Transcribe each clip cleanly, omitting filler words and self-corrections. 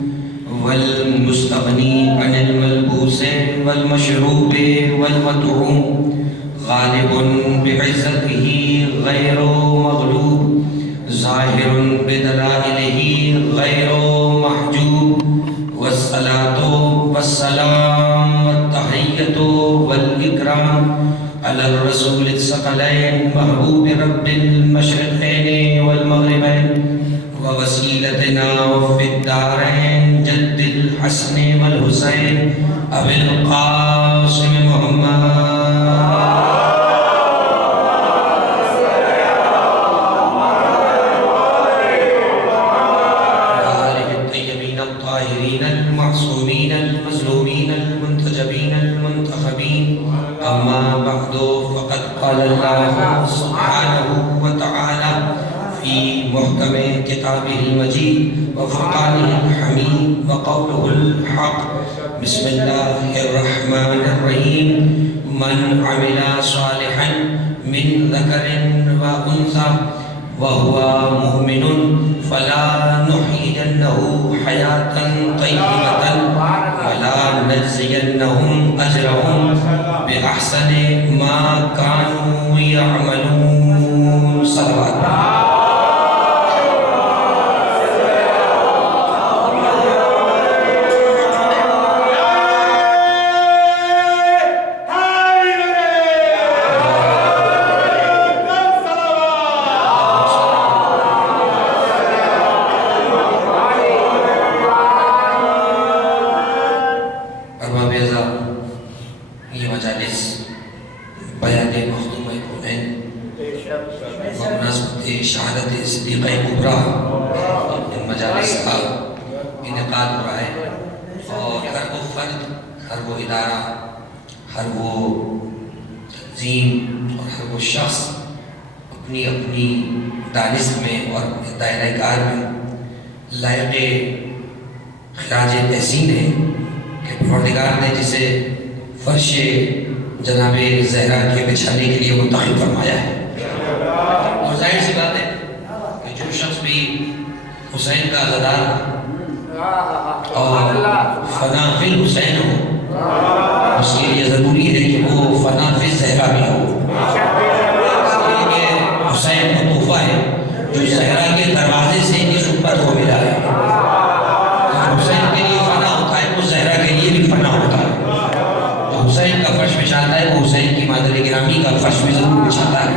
والمستغني عن الملبوس والمشروب والمطعوم غالب بعزته غير مغلوب ظاهر بدلائله غير محجوب والصلاة والسلام والتحية والإكرام على الرسول الثقلين محبوب رب المشرقين والمغربين ووسيلتنا وفي الدارين جد الحسن والحسين أبي القاسم محمد وآله الطيبين الطاهرين المعصومين المظلومين المنتجبين المنتخبين. أما بعد فقد قال الله سبحانه وتعالى في محكم كتابه المجيد وفرقانه الحميد وقوله الحق. بسم الله الرحمن الرحيم. من عمل صالحا من ذكر وأنثى وهو مؤمن فلنحيينه حياة طيبة ولنجزينهم أجرهم بأحسن ما كانوا يعملون. صلوات. یہ مجالس بیان مخدوم کونین بمناسبت شہادت صدیقہ کبریٰ ان مجالس کا انعقاد ہو رہا ہے، اور ہر وہ فرد، ہر وہ ادارہ، ہر وہ تنظیم اور ہر وہ شخص اپنی اپنی دانست میں اور دائرہ کار میں لائق خراج تحسین ہے کہ پروردگار نے جسے فرش جناب زہرا کے بچھانے کے لیے منتخب فرمایا ہے. اور ظاہر سی بات ہے کہ جو شخص بھی حسین کا عزادار اور فنا فی الحسین ہو، اس کے لیے ضروری ہے کہ وہ فنا فی زہرا بھی ہو. اس لیے کہ حسین وہ تحفہ ہے جو زہرا کے دروازے سے اس امت کو ملا ہے. حسین کے لیے فنا ہوتا ہے، وہ زہرا کے لیے بھی فنا ہوتا ہے. حسین کا فرش بچھاتا ہے وہ حسین کی مادر گرامی کا فرش بھی ضرور بچھاتا ہے.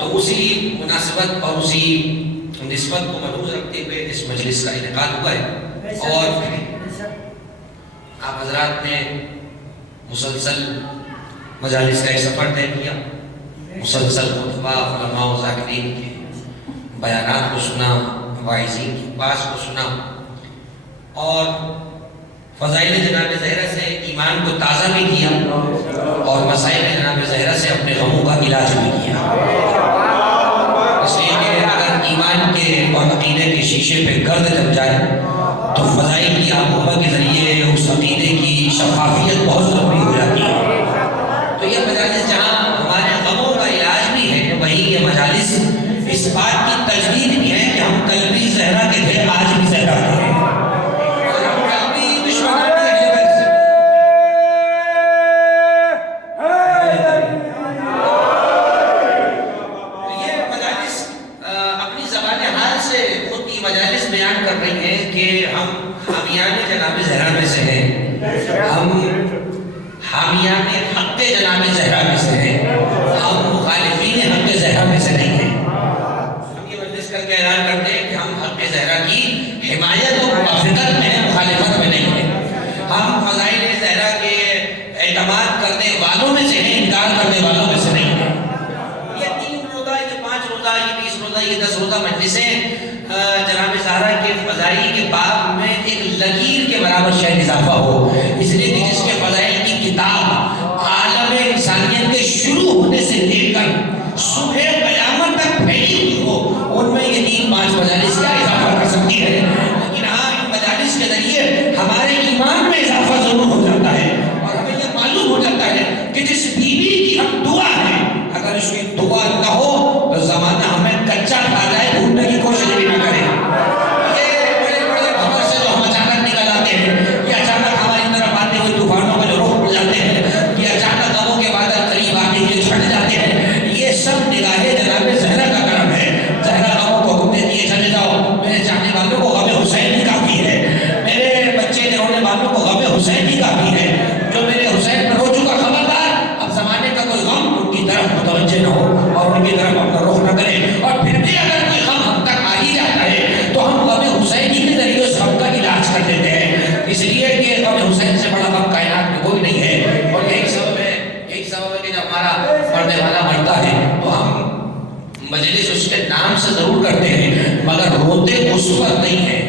تو اسی مناسبت اور اسی نسبت کو ملحوظ رکھتے ہوئے اس مجلس کا انعقاد ہوا ہے. اور آپ حضرات نے مسلسل مجالس کا ایک سفر طے کیا، مسلسل خطبہ علماء و ذاکرین کے بیانات کو سنا، واعظین کی بات کو سنا، اور فضائل جناب زہرا سے ایمان کو تازہ بھی کیا، اور مسائل جناب زہرا سے اپنے غموں کا علاج بھی کیا. اس لیے کہ اگر ایمان کے اور عقیدے کے شیشے پہ گرد لگ جائے تو فضائل کی آبوہوا کے ذریعے اس عقیدے کی شفافیت بہت ضروری ہو جاتی ہے. تو یہ مجالس جہاں ہمارے غموں کا علاج بھی ہے، وہیں یہ مجالس اس بات کی تجدید بھی ہے کہ ہم کل بھی زہرا کے تھے، آج بھی زہرا کے ہیں. ہم حامیان حق جناب زہرا میں سے ہیں، ہم مخالفین حق زہرا میں سے نہیں ہیں. ہم یہ مجلس کر کے اعلان کرتے ہیں کہ ہم حق زہرا کی حمایت اور موافقت میں ہیں، مخالفت میں نہیں ہیں. ہم فضائل زہرا کے اعتماد کرنے والوں میں سے ہیں، انکار کرنے والوں میں سے نہیں ہیں. یہ 3 روزہ، یہ 5 روزہ، یہ 20 روزہ، یہ 10 روزہ مجلسیں جناب زہرا کے فضائل کے باب میں ایک لکیر کے برابر شاید اضافہ ہو، اس لیے کہ جس کے فضائل کی کتاب عالم انسانیت کے شروع ہونے سے لے کر صبح قیامت تک پھیلی ہوئی ہو، ان میں یہ 3-5 مجالس کا اضافہ کر سکتی ہے. لیکن ہاں، ان مجالس کے ذریعے ہمارے ایمان میں اضافہ ضرور ہو جاتا ہے، اور ہمیں یہ معلوم ہو جاتا ہے کہ جس بیوی کی ہم دعا ہے، اگر اس کی دعا نہ ہو تو زمانہ ہمیں کچا کھا جائے، ڈھونڈنے کی کوشش بھی نہ کرے. یہ بڑے بڑے خبر سے جو ہمارے روتے اس پر نہیں ہے،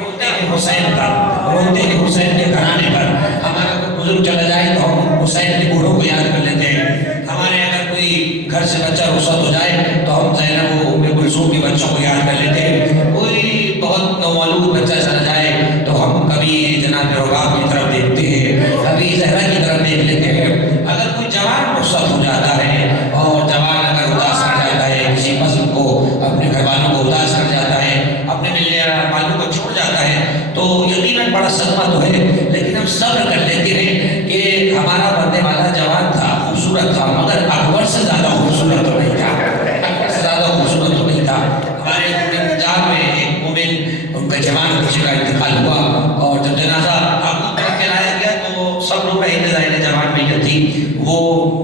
روتے ہیں حسین پر، روتے ہیں حسین کے گھرانے پر. ہمارا کوئی بزرگ چلا جائے تو ہم حسین کے بوڑھوں کو یاد کر لیتے ہیں. ہمارے اگر کوئی گھر سے بچہ رخصت ہو جائے تو ہم زینب و ام کلثوم کے بچوں کو یاد کر لیتے ہیں. کوئی بہت نومولود بچہ چلا جائے تو ہم کبھی جناب رباب کی طرف دیکھتے ہیں، کبھی زہرا کی طرف دیکھ لیتے ہیں. اگر کوئی جوان رخصت ہو جاتا ہے اور جوان اگر اداس کر جاتا ہے، کسی فصل کو، اپنے گھر والوں کو اداس کر جاتا ہے، اپنے ملنے والوں کو چھوڑ جاتا ہے، تو یقیناً بڑا صدمہ تو ہے. لیکن ہم صبر کر لیتے ہیں کہ ہمارا مرنے والا جوان تھا، خوبصورت تھا، مگر اکبر سے زیادہ خوبصورت تو نہیں تھا، اکبر سے زیادہ خوبصورت تو نہیں تھا. ہمارے پنجاب میں ایک مومن، ان کا جوان بچے کا انتقال ہوا، اور جب جنازہ آپ کے لایا گیا تو سب لوگ کا انتظار جوان میت تھی، وہ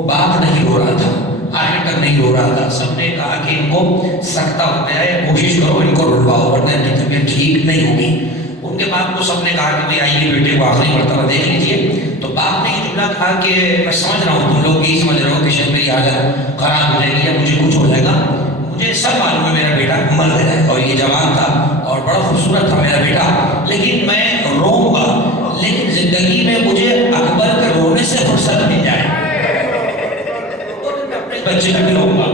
بات نہیں ہو رہا تھا، آخر تک نہیں ہو رہا تھا. سب نے کہا کہ ان کو سکتہ ہو گیا ہے، کوشش کرو ان کو رلواؤ ورنہ ان کی طبیعت ٹھیک نہیں ہوگی. ان کے باپ کو سب نے کہا کہ بھئی آئیے بیٹے کو آخری مرتبہ دیکھ لیجیے. تو باپ نے یہ جملہ کہا کہ میں سمجھ رہا ہوں تم لوگ یہی سمجھ رہے ہو کہ شاید میری حالت خراب ہو جائے گی یا مجھے کچھ ہو جائے گا. مجھے سب معلوم ہے میرا بیٹا مر گیا ہے، اور یہ جوان تھا اور بڑا خوبصورت تھا میرا بیٹا، لیکن میں روؤں گا، لیکن زندگی میں مجھے اکبر کے رونے سے فرصت مل جائے بچے میں بھی رہوں گا.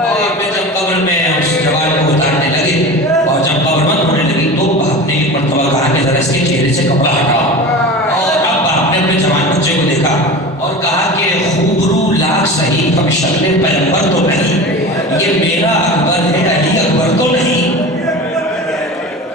اور میں جب قبر میں اس جوان کو اتارنے لگے اور جب قبر بند ہونے لگی تو باپ نے ایک مرتبہ کہا کہ ذرا اس کے چہرے سے کپڑا ہٹاؤ. اور اب باپ نے اپنے جوان بچے کو دیکھا اور کہا کہ خوبرو لاکھ صحیح ہم شکل پیغمبر تو نہیں، یہ میرا اکبر ہے، علی اکبر تو نہیں.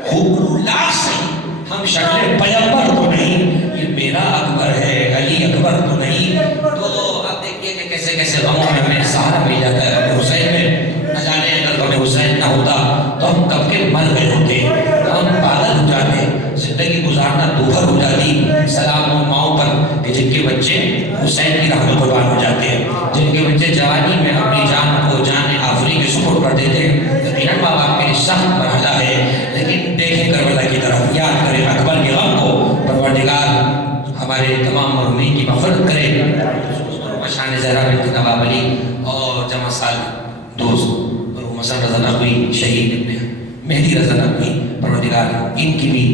خوبرو لاکھ صحیح ہم شکل پیغمبر تو نہیں، یہ میرا اکبر ہے، علی اکبر تو نہیں. تو آپ دیکھیے کہ کیسے کیسے غموں میں ہمیں سہارا مل جاتا ہے اپنے حسین میں. نہ جانے اگر ہمیں حسین نہ ہوتا تو ہم کب کے مر گئے ہوتے، ہم پاگل ہو جاتے، زندگی گزارنا دوبھر ہو جاتی. سلام ان ماؤں پر کہ جن کے بچے حسین کی راہ میں قربان ہو جاتے ہیں، جن کے بچے جوانی میں اپنی جان کو جان آفری کے سپرد کر دیتے ہیں. یقیناً ماں باپ کے لیے سخت مرحلہ ہے، لیکن دیکھیں کربلا کی طرف، یاد کریں اکبر کے غم کو. پروردگار ہمارے تمام مرحومین کی مغفرت کرے. شان زہرا بنت نواب علی اور جمع سال دوست مرحوم حسن رضا نقوی شہید ابن مہدی رضا نقوی، پروردگار ان کی بھی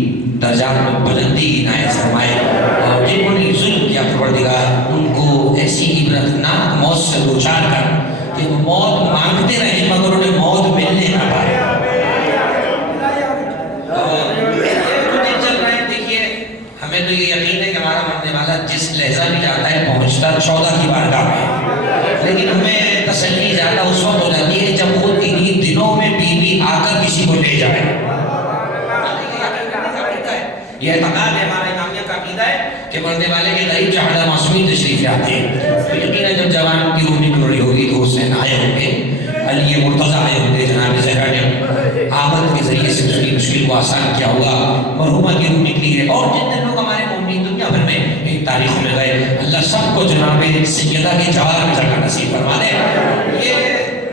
درجات میں بلندی عنایت فرمائے، اور جنہوں نے ظلم کیا پروردگار ان کو ایسی عبرتناک موت سے دوچار کر کہ وہ موت مانگتے رہے مگر انہیں موت ملنے نہ پائے. ہمیں تو یہ یقین ہے کہ ہمارا مرنے والا جس لہجہ بھی جاتا ہے پہنچتا 14 کی بارگاہ میں، لیکن ہمیں تسلی زیادہ اس وقت ہو جاتی ہے جب خود انہی دنوں میں بیوی آ کر کسی کو لے جائے. یہ اعتقاد ہے ہمارے امامیہ کا عقیدہ ہے کہ مرنے والے کے قریب جہاں معصومین تشریف آتے ہیں. تو یقیناً جب جوان کی روح نکل رہی ہوگی تو حسین آئے ہوں گے، علی مرتضیٰ آئے ہوں گے، جناب زہرا نے آمد کے ذریعے سے اس کی مشکل کو آسان کیا ہوگا، مرحومہ کی روح نکلی ہے. اور جتنے لوگ ہمارے مومنین دنیا بھر میں ان تاریخوں میں گئے، اللہ سب کو جناب سیدہ کے جوار میں جگہ نصیب فرما دے. یہ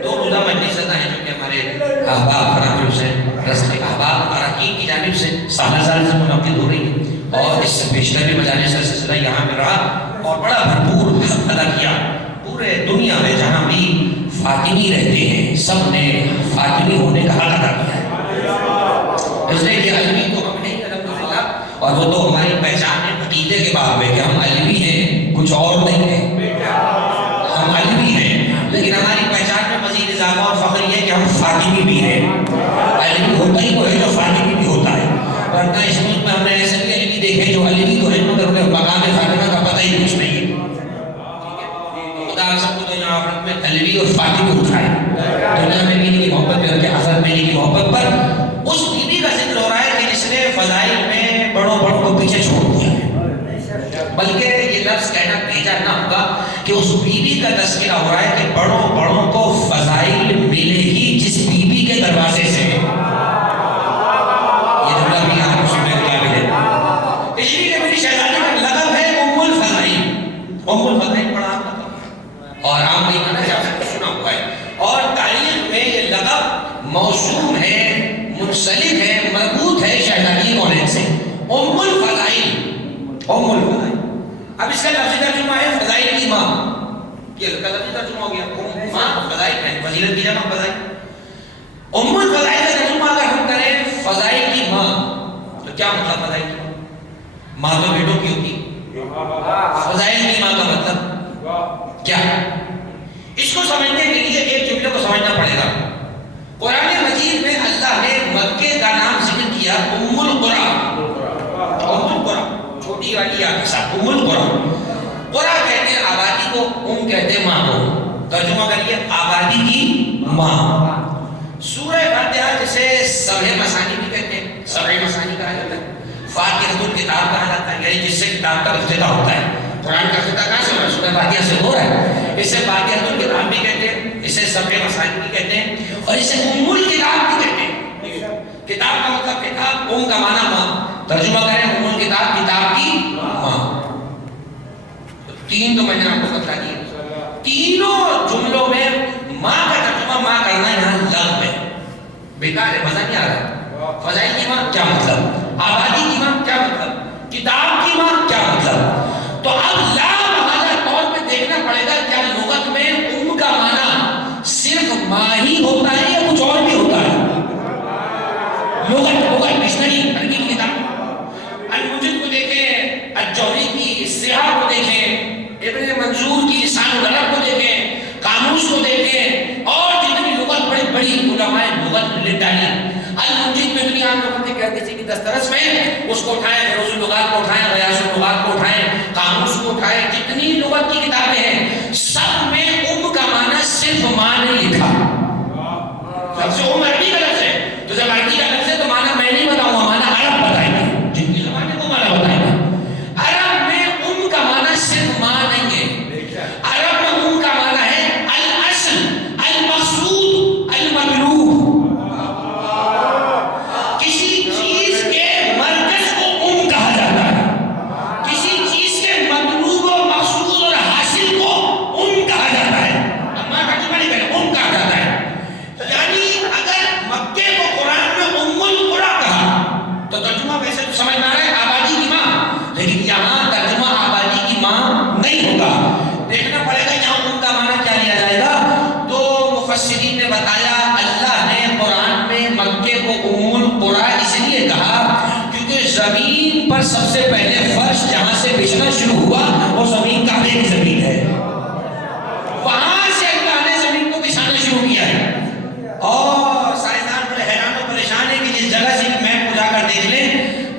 دو روزہ مجلس ہے جو کہ ہمارے احباب فرحان حسین رسل احباب اراکین کی جانب سے سالہ سال سے منعقد ہو رہی ہے، اور اس سے پیشتر بھی مجالس کا سلسلہ یہاں میں رہا اور بڑا بھرپور حق ادا کیا. پورے دنیا میں جہاں بھی فاطمی رہتے ہیں سب نے فاطمی ہونے کا حق ادا کیا ہے. اس لیے کہ علوی تو ہم نہیں الحمدللہ، اور وہ تو ہماری پہچان ہے عقیدے کے باب میں کہ ہم علوی ہیں، کچھ اور نہیں ہے. ہم علوی ہیں لیکن ہماری پہچان میں مزید اضافہ اور فخر یہ ہے کہ ہم فاطمی بھی ہیں. علوی ہوتا ہی وہ ہے جو فاطمی بھی ہوتا ہے، ورنہ اس ملک میں ہم نے ایسے بھی علوی دیکھے جو علوی تو ہے مگر انہیں مقام فاطمہ کا پتہ ہی کچھ نہیں ہے. خدا سب کو دنیا آخرت میں علوی اور فاطمی اٹھائے، دنیا میں بیوی کی محبت پر، آخرت میں کی محبت پر. اس بیوی کا ذکر ہو رہا ہے کہ جس نے فضائل میں بڑوں بڑوں کو پیچھے چھوڑ دیا ہے، بلکہ یہ لفظ کہنا بھیجا نہ ہوگا کہ اس بیوی کا تذکرہ ہو رہا ہے کہ بڑوں بڑوں کو فضائل ملے ہی جس بیوی کے دروازے سے. یہ جملہ بھی آپ کو سننے کے قابل ہے. اس لیے کہ میری شہزادی کا لقب ہے ام الفضائل. ام الفضائل بڑا عام لقب ہے اور عام نہیں مانا جا سکتا، سنا ہوا ہے، اور تاریخ میں یہ لقب موسوم ہے، منسلک ہے، مربوط ہے شہزادی کونین سے. ام الفضائل، ام الفضائل. اب اس کا لفظی ترجمہ ہے فضائل کی ماں. یہ لفظی ترجمہ ہو گیا ماں فضائل ہے، فضیلت کی جمع فضائل. ام الفضائل کا ترجمہ اگر ہم کریں فضائل کی ماں، تو کیا مطلب فضائل کی ماں؟ ماں تو بیٹوں کی ہوتی، فضائل کی ماں کا مطلب کیا؟ اس کو سمجھنے کے لیے ایک جملے کو سمجھنا پڑے گا۔ قرآن مجید میں اللہ نے مکے کا نام ذکر کیا ام القرى، ام القرى چھوٹی والی یا کے ساتھ ام القرى۔ قرى کہتے ہیں آبادی کو، ام کہتے ہیں ماں کو۔ ترجمہ کریے آبادی کی ماں۔ سورہ فاتحہ جسے سبع مثانی بھی کہتے ہیں، سبع مثانی کہا جاتا ہے، فاتحۃ الکتاب کہا جاتا ہے، یعنی جس سے کتاب کا افتتاح ہوتا ہے۔ قرآن کا افتتاح کہاں سے ہو رہا ہے؟ سورہ فاتحہ سے ہو رہا ہے۔ اسے فاتحۃ الکتاب بھی کہتے ہیں، اسے سبع مثانی بھی کہتے ہیں، اور اسے ام الکتاب بھی کہتے ہیں۔ کتاب کا مطلب کتاب، ام کا معنی ماں۔ ترجمہ کریں ام الکتاب، کتاب کی ماں۔ تین تو میں نے آپ کو بتا دیا۔ تینوں جملوں میں ماں کا ترجمہ ماں کرنا یہاں لغو ہے، بیکار ہے، مزہ نہیں آ رہا۔ فضائل کی ماں کیا مطلب؟ آبادی کی ماں کیا مطلب؟ کتاب کی ماں کیا مطلب؟ تو اب لا محالہ طور پہ دیکھنا پڑے گا کیا لغت میں ام کا معنی صرف ماں ہی ہوتا ہے یا کچھ اور بھی ہوتا ہے؟ لغت ڈکشنری ترکیب کتاب المنجد کو دیکھیں، الجوہری کی سیاح کو دیکھیں، ابن منظور کی لسان العرب کو دیکھیں، قاموس کو دیکھیں، اور جتنی لغت بڑی بڑی علماء لغت لکھ ڈالی۔ المنجد میں دنیا میں لغت کہتے کسی کی دسترس میں اس کو اٹھائیں، فیروز اللغات کو اٹھائیں، غیاث اللغات کو اٹھائیں، قاموس کو اٹھائیں، جتنی لغت کی کتابیں ہیں سب میں ام کا معنی صرف ماں نے لکھا۔ سب سے ام عربی کا لفظ ہے، تو جب عربی کا لفظ ہے تو معنی میں نہیں بتاؤں گا، معنی عرب بتائیں گے، جن کی زبان ہے وہ معنی بتائیں گے۔ عرب میں ام کا معنی صرف ماں نہیں ہے، عرب میں ام کا معنی ہے الاصل، المقصود، المطلوب۔ کسی چیز کے مرکز کو ام کہا جاتا ہے، کسی چیز کے مطلوب و مقصود اور حاصل کو ام کہا جاتا ہے۔ ماں کا ترجمہ نہیں کریں، ام کہا جاتا ہے۔ یعنی اگر مکے کو قرآن میں ام القرى کہا تو ترجمہ ویسے تو سمجھ میں آ رہا ہے آبادی کی ماں، لیکن یہاں ترجمہ آبادی کی ماں نہیں ہوگا۔ دیکھنا پڑے گا یہاں ام کا معنی کیا لیا جائے گا۔ تو مفسرین نے بتایا اللہ نے قرآن میں مکے کو ام القرى اس لیے کہا کیونکہ زمین پر سب سے پہلے فرش جہاں سے بچھنا شروع ہوا وہ زمین کعبے کی زمین ہے، وہاں سے اللہ نے زمین کو بچھانا شروع کیا ہے۔ اور سائنسدان بڑے حیران و پریشان ہے کہ جس جگہ سے میپ کو جا کر دیکھ لیں،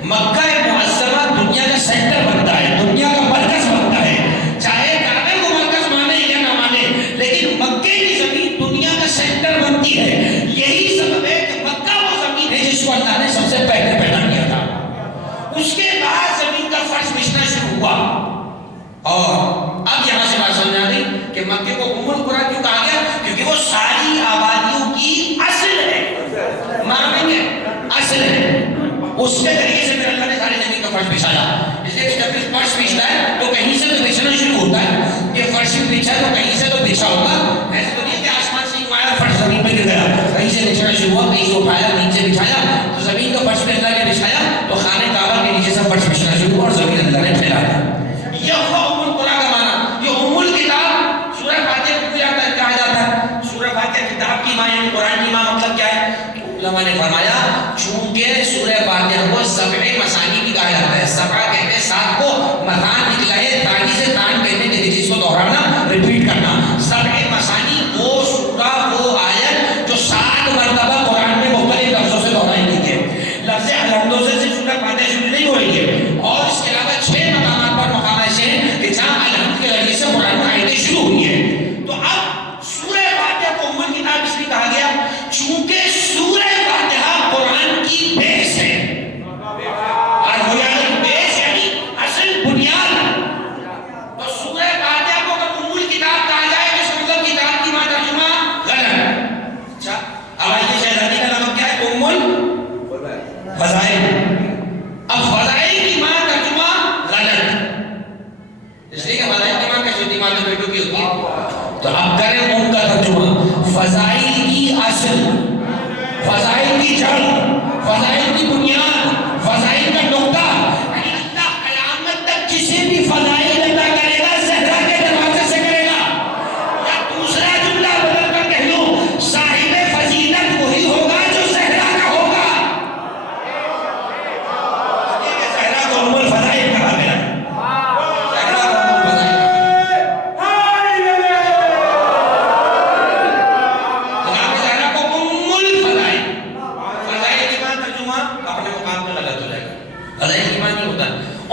مکہ معظمہ دنیا کا سینٹر بنتا ہے، دنیا کا مرکز بنتا ہے، چاہے کعبے کو مرکز مانے یا نہ مانے، لیکن مکے کی زمین دنیا کا سینٹر بنتی ہے۔ یہی سبب ہے کہ مکہ وہ زمین ہے جس کو اللہ نے سب سے پہلے پیدا کیا تھا، اس کے بعد زمین کا فرش بچھنا شروع ہوا۔ اور اب یہاں سے بات سمجھ آ گئی کہ مکے کو ام القرى کیوں کہا گیا؟ کیونکہ وہ ساری آبادیوں کی اصل ہے، مانیں گے اصل ہے، اس کے ذریعے سے پھر اللہ نے ساری زمین کا فرش بچھایا۔ اس لیے جب فرش بچھتا ہے تو کہیں سے تو بچھنا شروع ہوتا ہے، یہ فرش بھی بچھا تو کہیں سے تو بچھا ہوگا، ایسے تو نہیں کہ آسمان سے ہی آیا فرش زمین پہ گر گیا، کہیں سے بچھنا شروع ہوا، کہیں سے اٹھایا، کہیں سے بچھایا، تو زمین کا فرش بھی اللہ نے بچھایا تو خانہ کعبہ کے نیچے سے فرش بچھنا شروع ہوا اور زمین اللہ نے پھیلا دیا۔ یہ ہوا ام القرى کا معنی۔ یہ ام الکتاب سورہ فاتحہ کو کہا جاتا ہے، سورہ فاتحہ کتاب کی ماں یعنی قرآن کی ماں، مطلب کیا ہے؟ علماء نے فرمایا چونکہ سورہ فاتحہ کو سبع مثانی بھی کہا جاتا ہے، سبع کہتے ہیں سات کو، مثان نکلا ہے تانی سے، تان کہتے ہیں کسی چیز کو دہرانا، ریپیٹ کرنا۔ سبع مثانی وہ سورہ وہ آیت جو 7 مرتبہ قرآن میں مختلف لفظوں سے دہرائی گئی ہے۔ لفظ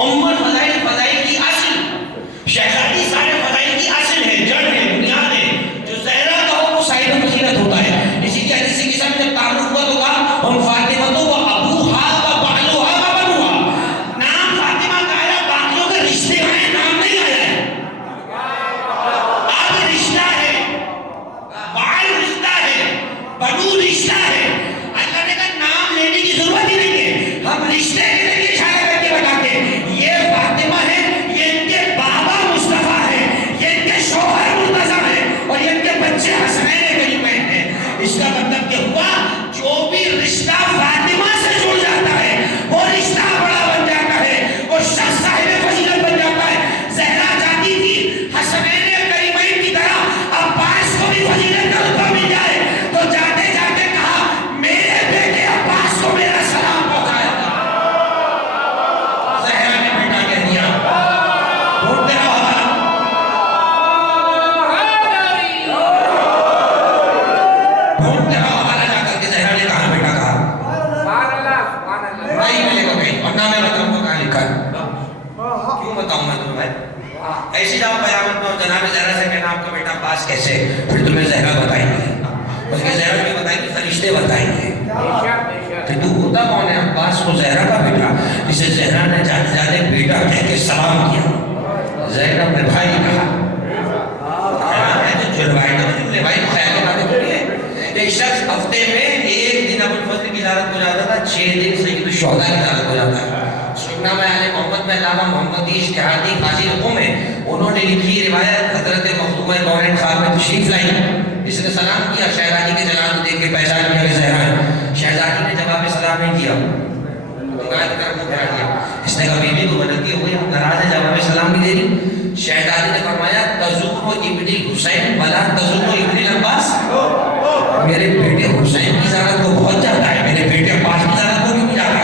ام الفضائل فضائل کی اصل، شہزادی سارے فضائل کی اصل ہے، جڑ ہے، بنیاد ہے. جو زہرا کا ہو وہ صاحب فضیلت ہوتا ہے. اسی لیے حدیث کے ساتھ جب تعارف ہوا تو کہا ہم فاطمہ تو وہ ابوہا و بعلوہا و بنوہا. نام فاطمہ کا آیا، باقیوں کے رشتے ہیں، نام نہیں آیا ہے. اب رشتہ ہے، بعل رشتہ ہے، بنو رشتہ ہے. اللہ نے کہا نام لینے کی ضرورت ہی نہیں ہے، ہم رشتے کے ذریعے اشارہ کر کے بتاتے ہیں یہ فاطمہ ہے، یہ ان کے بابا مصطفیٰ ہے، یہ ان کے شوہر مرتضیٰ ہے، اور یہ ان کے بچے حسنین کریمین ہیں. اس کا مطلب یہ ہوا جو بھی رشتہ فاطمہ سے جڑ جاتا ہے وہ رشتہ بڑا بن جاتا ہے، وہ شخص صاحب فضیلت بن جاتا ہے. زہرا چاہتی تھی حسنین کریمین کی طرح عباس کو بھی فضیلت کا رتبہ مل جائے، تو جاتے جاتے کہا میرے بیٹے عباس کو میرا سلام پہنچایا. زہرا نے بیٹا کہہ دیا ڈھونڈتے رہو ہمارا، ڈھونڈتے رہو ہمارا. جا کر کے زہرا نے کہا بیٹا کہا نہیں ملے گا کہیں، اور نہ میں بتاؤں کو کہاں لکھا ہے. کیوں بتاؤں میں تمہیں بھائی؟ ایسی جاؤ قیامت میں جناب زہرا سے کہنا آپ کا بیٹا عباس کیسے، پھر تمہیں زہرا بتائیں گے. بلکہ زہرا بھی بتائیں گے، فرشتے بتائیں گے کہ تو ہوتا کون ہے. عباس کو زہرا کا بیٹا، جسے زہرا نے جانے جانے بیٹا کہہ کے سلام کیا. زہرا اپنے بھائی نے کہا جو روایت ہے جملے بھائی خیال باتیں تو نہیں ہے. ایک شخص ہفتے میں ایک دن ابو الفضل کی زیارت ہو جاتا تھا، 6 دن سید الشہداء کی زیارت ہو جاتا ہے. سننا میں آل محمد میں علامہ محمدی اشتہادی قاضی القوم ہے، انہوں نے لکھی روایت حضرت مخدومہ گورنر خان میں تشریف لائی. اس نے سلام کیا، شہزادی کے جلال کو دیکھ کے پہچان لیا کہ زہرا ہے. شہزادی نے جواب سلام نہیں دیا، اس نے کہا بیوی کو غلطی ہو گئی، ہم ناراض ہے، جواب سلام نہیں دے رہی. شہزادی نے فرمایا تزور ابن حسین ولا تزور ابن عباس. میرے بیٹے حسین کی زیارت کو بہت جاتا ہے، میرے بیٹے عباس کی زیارت کو نہیں جاتا.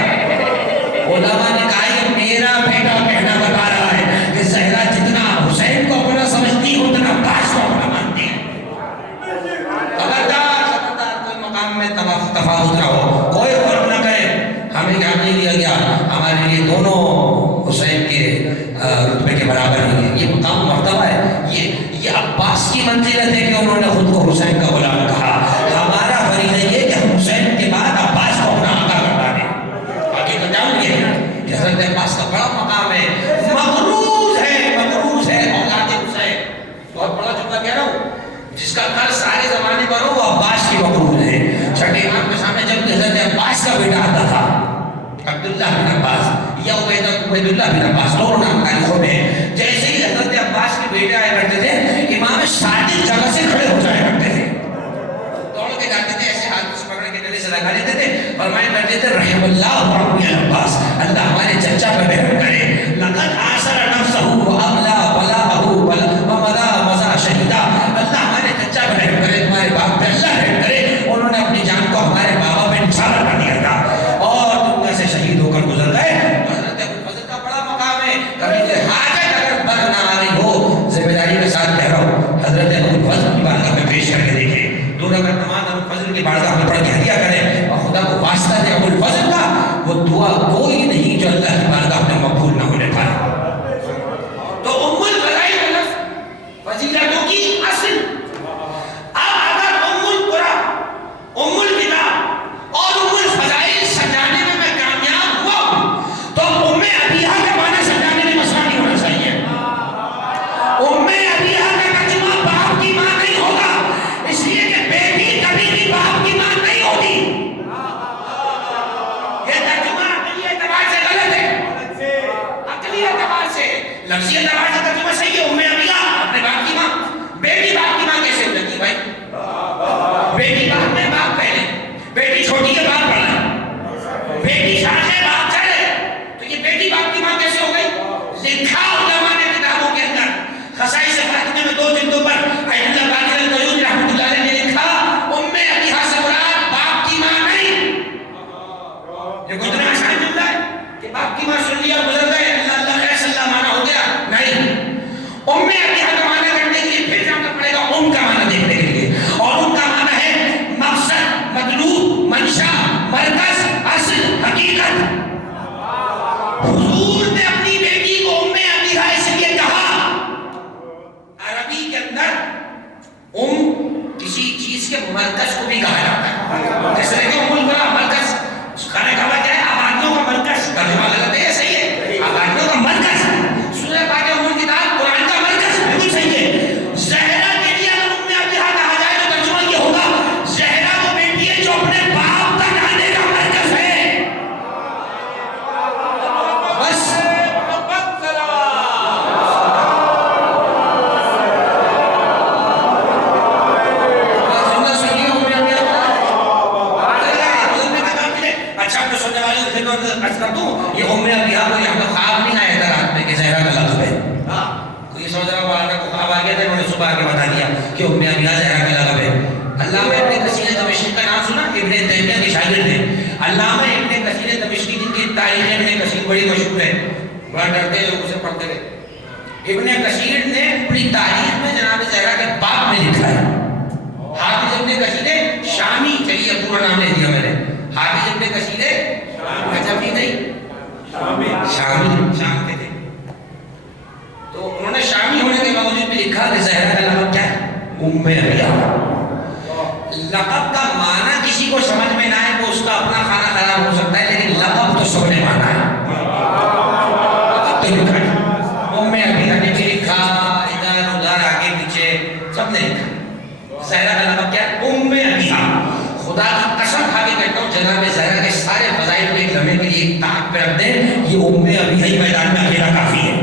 علماء نے کہا یہ میرا بیٹا کہنا بتا رہا ہے کہ زہرا جتنا حسین کو اپنا سمجھتی ہے اتنا عباس کو اپنا مانتی ہے. خبردار کوئی مقام میں تفاوت نہ ہو، کوئی فرق نہ کرے. ہمیں کیا نہیں دیا گیا، ہمارے لیے دونوں حسین کے رتبے کے برابر ہی ہے. یہ مقام مرتبہ ہے، یہ عباس کی منزلت ہے کہ انہوں نے خود کو حسین کا غلام کہا. ہمارا فریضہ یہ کہ ہم حسین کے بعد عباس کو اپنا آقا کروا دیں. آگے تو جاؤ گے کہ حضرت عباس کا بڑا مقام ہے، مغروض ہے اولاد حسین. بہت بڑا جملہ کہہ رہا ہوں، جس کا قرض سارے زمانے پر ہو وہ عباس کی مغروض ہے. چھٹے امام کے سامنے جب حضرت عباس کا بیٹا آتا تھا عبداللہ بن عباس یا عبید اللہ بن عباس، دونوں نام تاریخوں میں، جیسے ہی حضرت عباس کے بیٹے آیا کرتے تھے امام صادق جگہ سے کھڑے ہو جایا کرتے تھے، دوڑ کے جاتے تھے، ایسے ہاتھ سے پکڑ کے گلے سے لگا لیتے تھے، فرمایا کرتے تھے رحم اللہ ابن عباس، اللہ ہمارے چچا پہ رحم کرے. لقد آثر نفسہ واملا بلاءہ ومضى مضى شہیدا. اللہ ہمارے چچا پہ رحم کرے، تمہارے باپ پہ اللہ رحم کرے. انہوں نے اپنی جان کو ہمارے بابا پہ نثار کر دیا تھا اور دنیا سے شہید ہو کر گزر گئے. حضرت ابو الفضل کا بڑا مقام ہے. کبھی کوئی حاجت اگر بر نہ آ رہی ہو، ذمہ داری کے ساتھ کہہ رہا ہوں، حضرت ابو الفضل کی بارگاہ میں پیش کر کے دیکھیں. دو رکعت نماز ابو الفضل کی بارگاہ میں پڑھ کے ہدیہ کریں، اور خدا کو واسطہ دے ابو الفضل کا وہ دعا کوئی نہیں جو اللہ کی بارگاہ میں مقبول نہ ہونے پائے. تو ام الفضائل کا لفظ فضیلتوں کی اصل. اب اگر ام القرآن، ام الکتاب اور ام الفضائل سجانے میں کامیاب ہوا ہوں تو ام ابیہا کا معنی سجانے میں مسئلہ نہیں ہونا چاہیے. ام ابیہا کا ترجمہ باپ کی ماں نہیں ہوگا، اس لیے کہ بیٹی کبھی بھی باپ کی ماں نہیں ہوتی. یہ ترجمہ عقلی اعتبار سے غلط ہے، عقلی اعتبار سے. لفظی اعتبار سے ترجمہ صحیح ہے، ام ابیہا اپنے باپ کی ماں. بیٹی باپ کی ماں کیسے ہو جاتی بھائی؟ بیٹی باپ میں باپ پہلے، بیٹی چھوٹی ہے باپ بڑا ہے، بیٹی ساتھ ہے باپ چڑھے، تو یہ بیٹی باپ کی ماں کیسے ہو گئی؟ لکھا علماء نے کتابوں کے اندر، خصائص فاطمہ میں 2 جلدوں پر عید اللہ باقر القیوم رحمۃ اللہ علیہ نے لکھا ام ابیہا سے مراد باپ کی ماں نہیں. یہ کوئی اتنا آسان جملہ ہے کہ باپ کی ماں سن لیا گزر گئے، اللہ اللہ خیر صلی اللہ مانا ہو گیا؟ نہیں. ام ابیہا کا معنی کرنے کے لیے پھر جانا پڑے گا ام کا معنی دیکھنے کے لیے، اور ام کا معنی ہے مقصد، مطلوب، منشا، مرکز، اصل، حقیقت. حضور نے اپنی صبح کے بتا دیا کہ ام ابیہ زہرا کا لقب ہے. علامہ ابن کثیر دمشقی کا نام سنا؟ ابن تیمیہ کے شاگرد ہیں. علامہ ابن کثیر دمشقی جن کی تاریخ ابن کثیر بڑی مشہور ہے, بڑا ڈرتے ہیں لوگ اسے پڑھتے ہوئے. ابن کثیر نے اپنی تاریخ میں جناب زہرا کے باپ میں لکھا ہے. حافظ ابن کثیر شامی, چلیے پورا نام لے دیا میں نے, حافظ ابن کثیر نجفی نہیں, شامی, شام کے تھے. تو انہوں نے شامی ہونے کے باوجود بھی لکھا کہ زہرا کا لقب کیا ہے؟ ام ابیہ. لقب کا معنی کسی کو سمجھ میں نہ آئے تو اس کا اپنا کھانا خراب ہو سکتا ہے, لیکن لقب تو سب نے مانا ہے. ام ابیہ نے بھی لکھا, ادھر ادھر آگے پیچھے سب نے لکھا. زہرا کا لقب کیا ہے؟ ام ابیہ. خدا کی قسم کھا کے کہتا ہوں جناب زہرا کے سارے فضائل کو ایک لمحے کے لیے ایک طاق پہ رکھ دیں, یہ ام ابیہ ہی میدان میں اکیلا کافی ہے.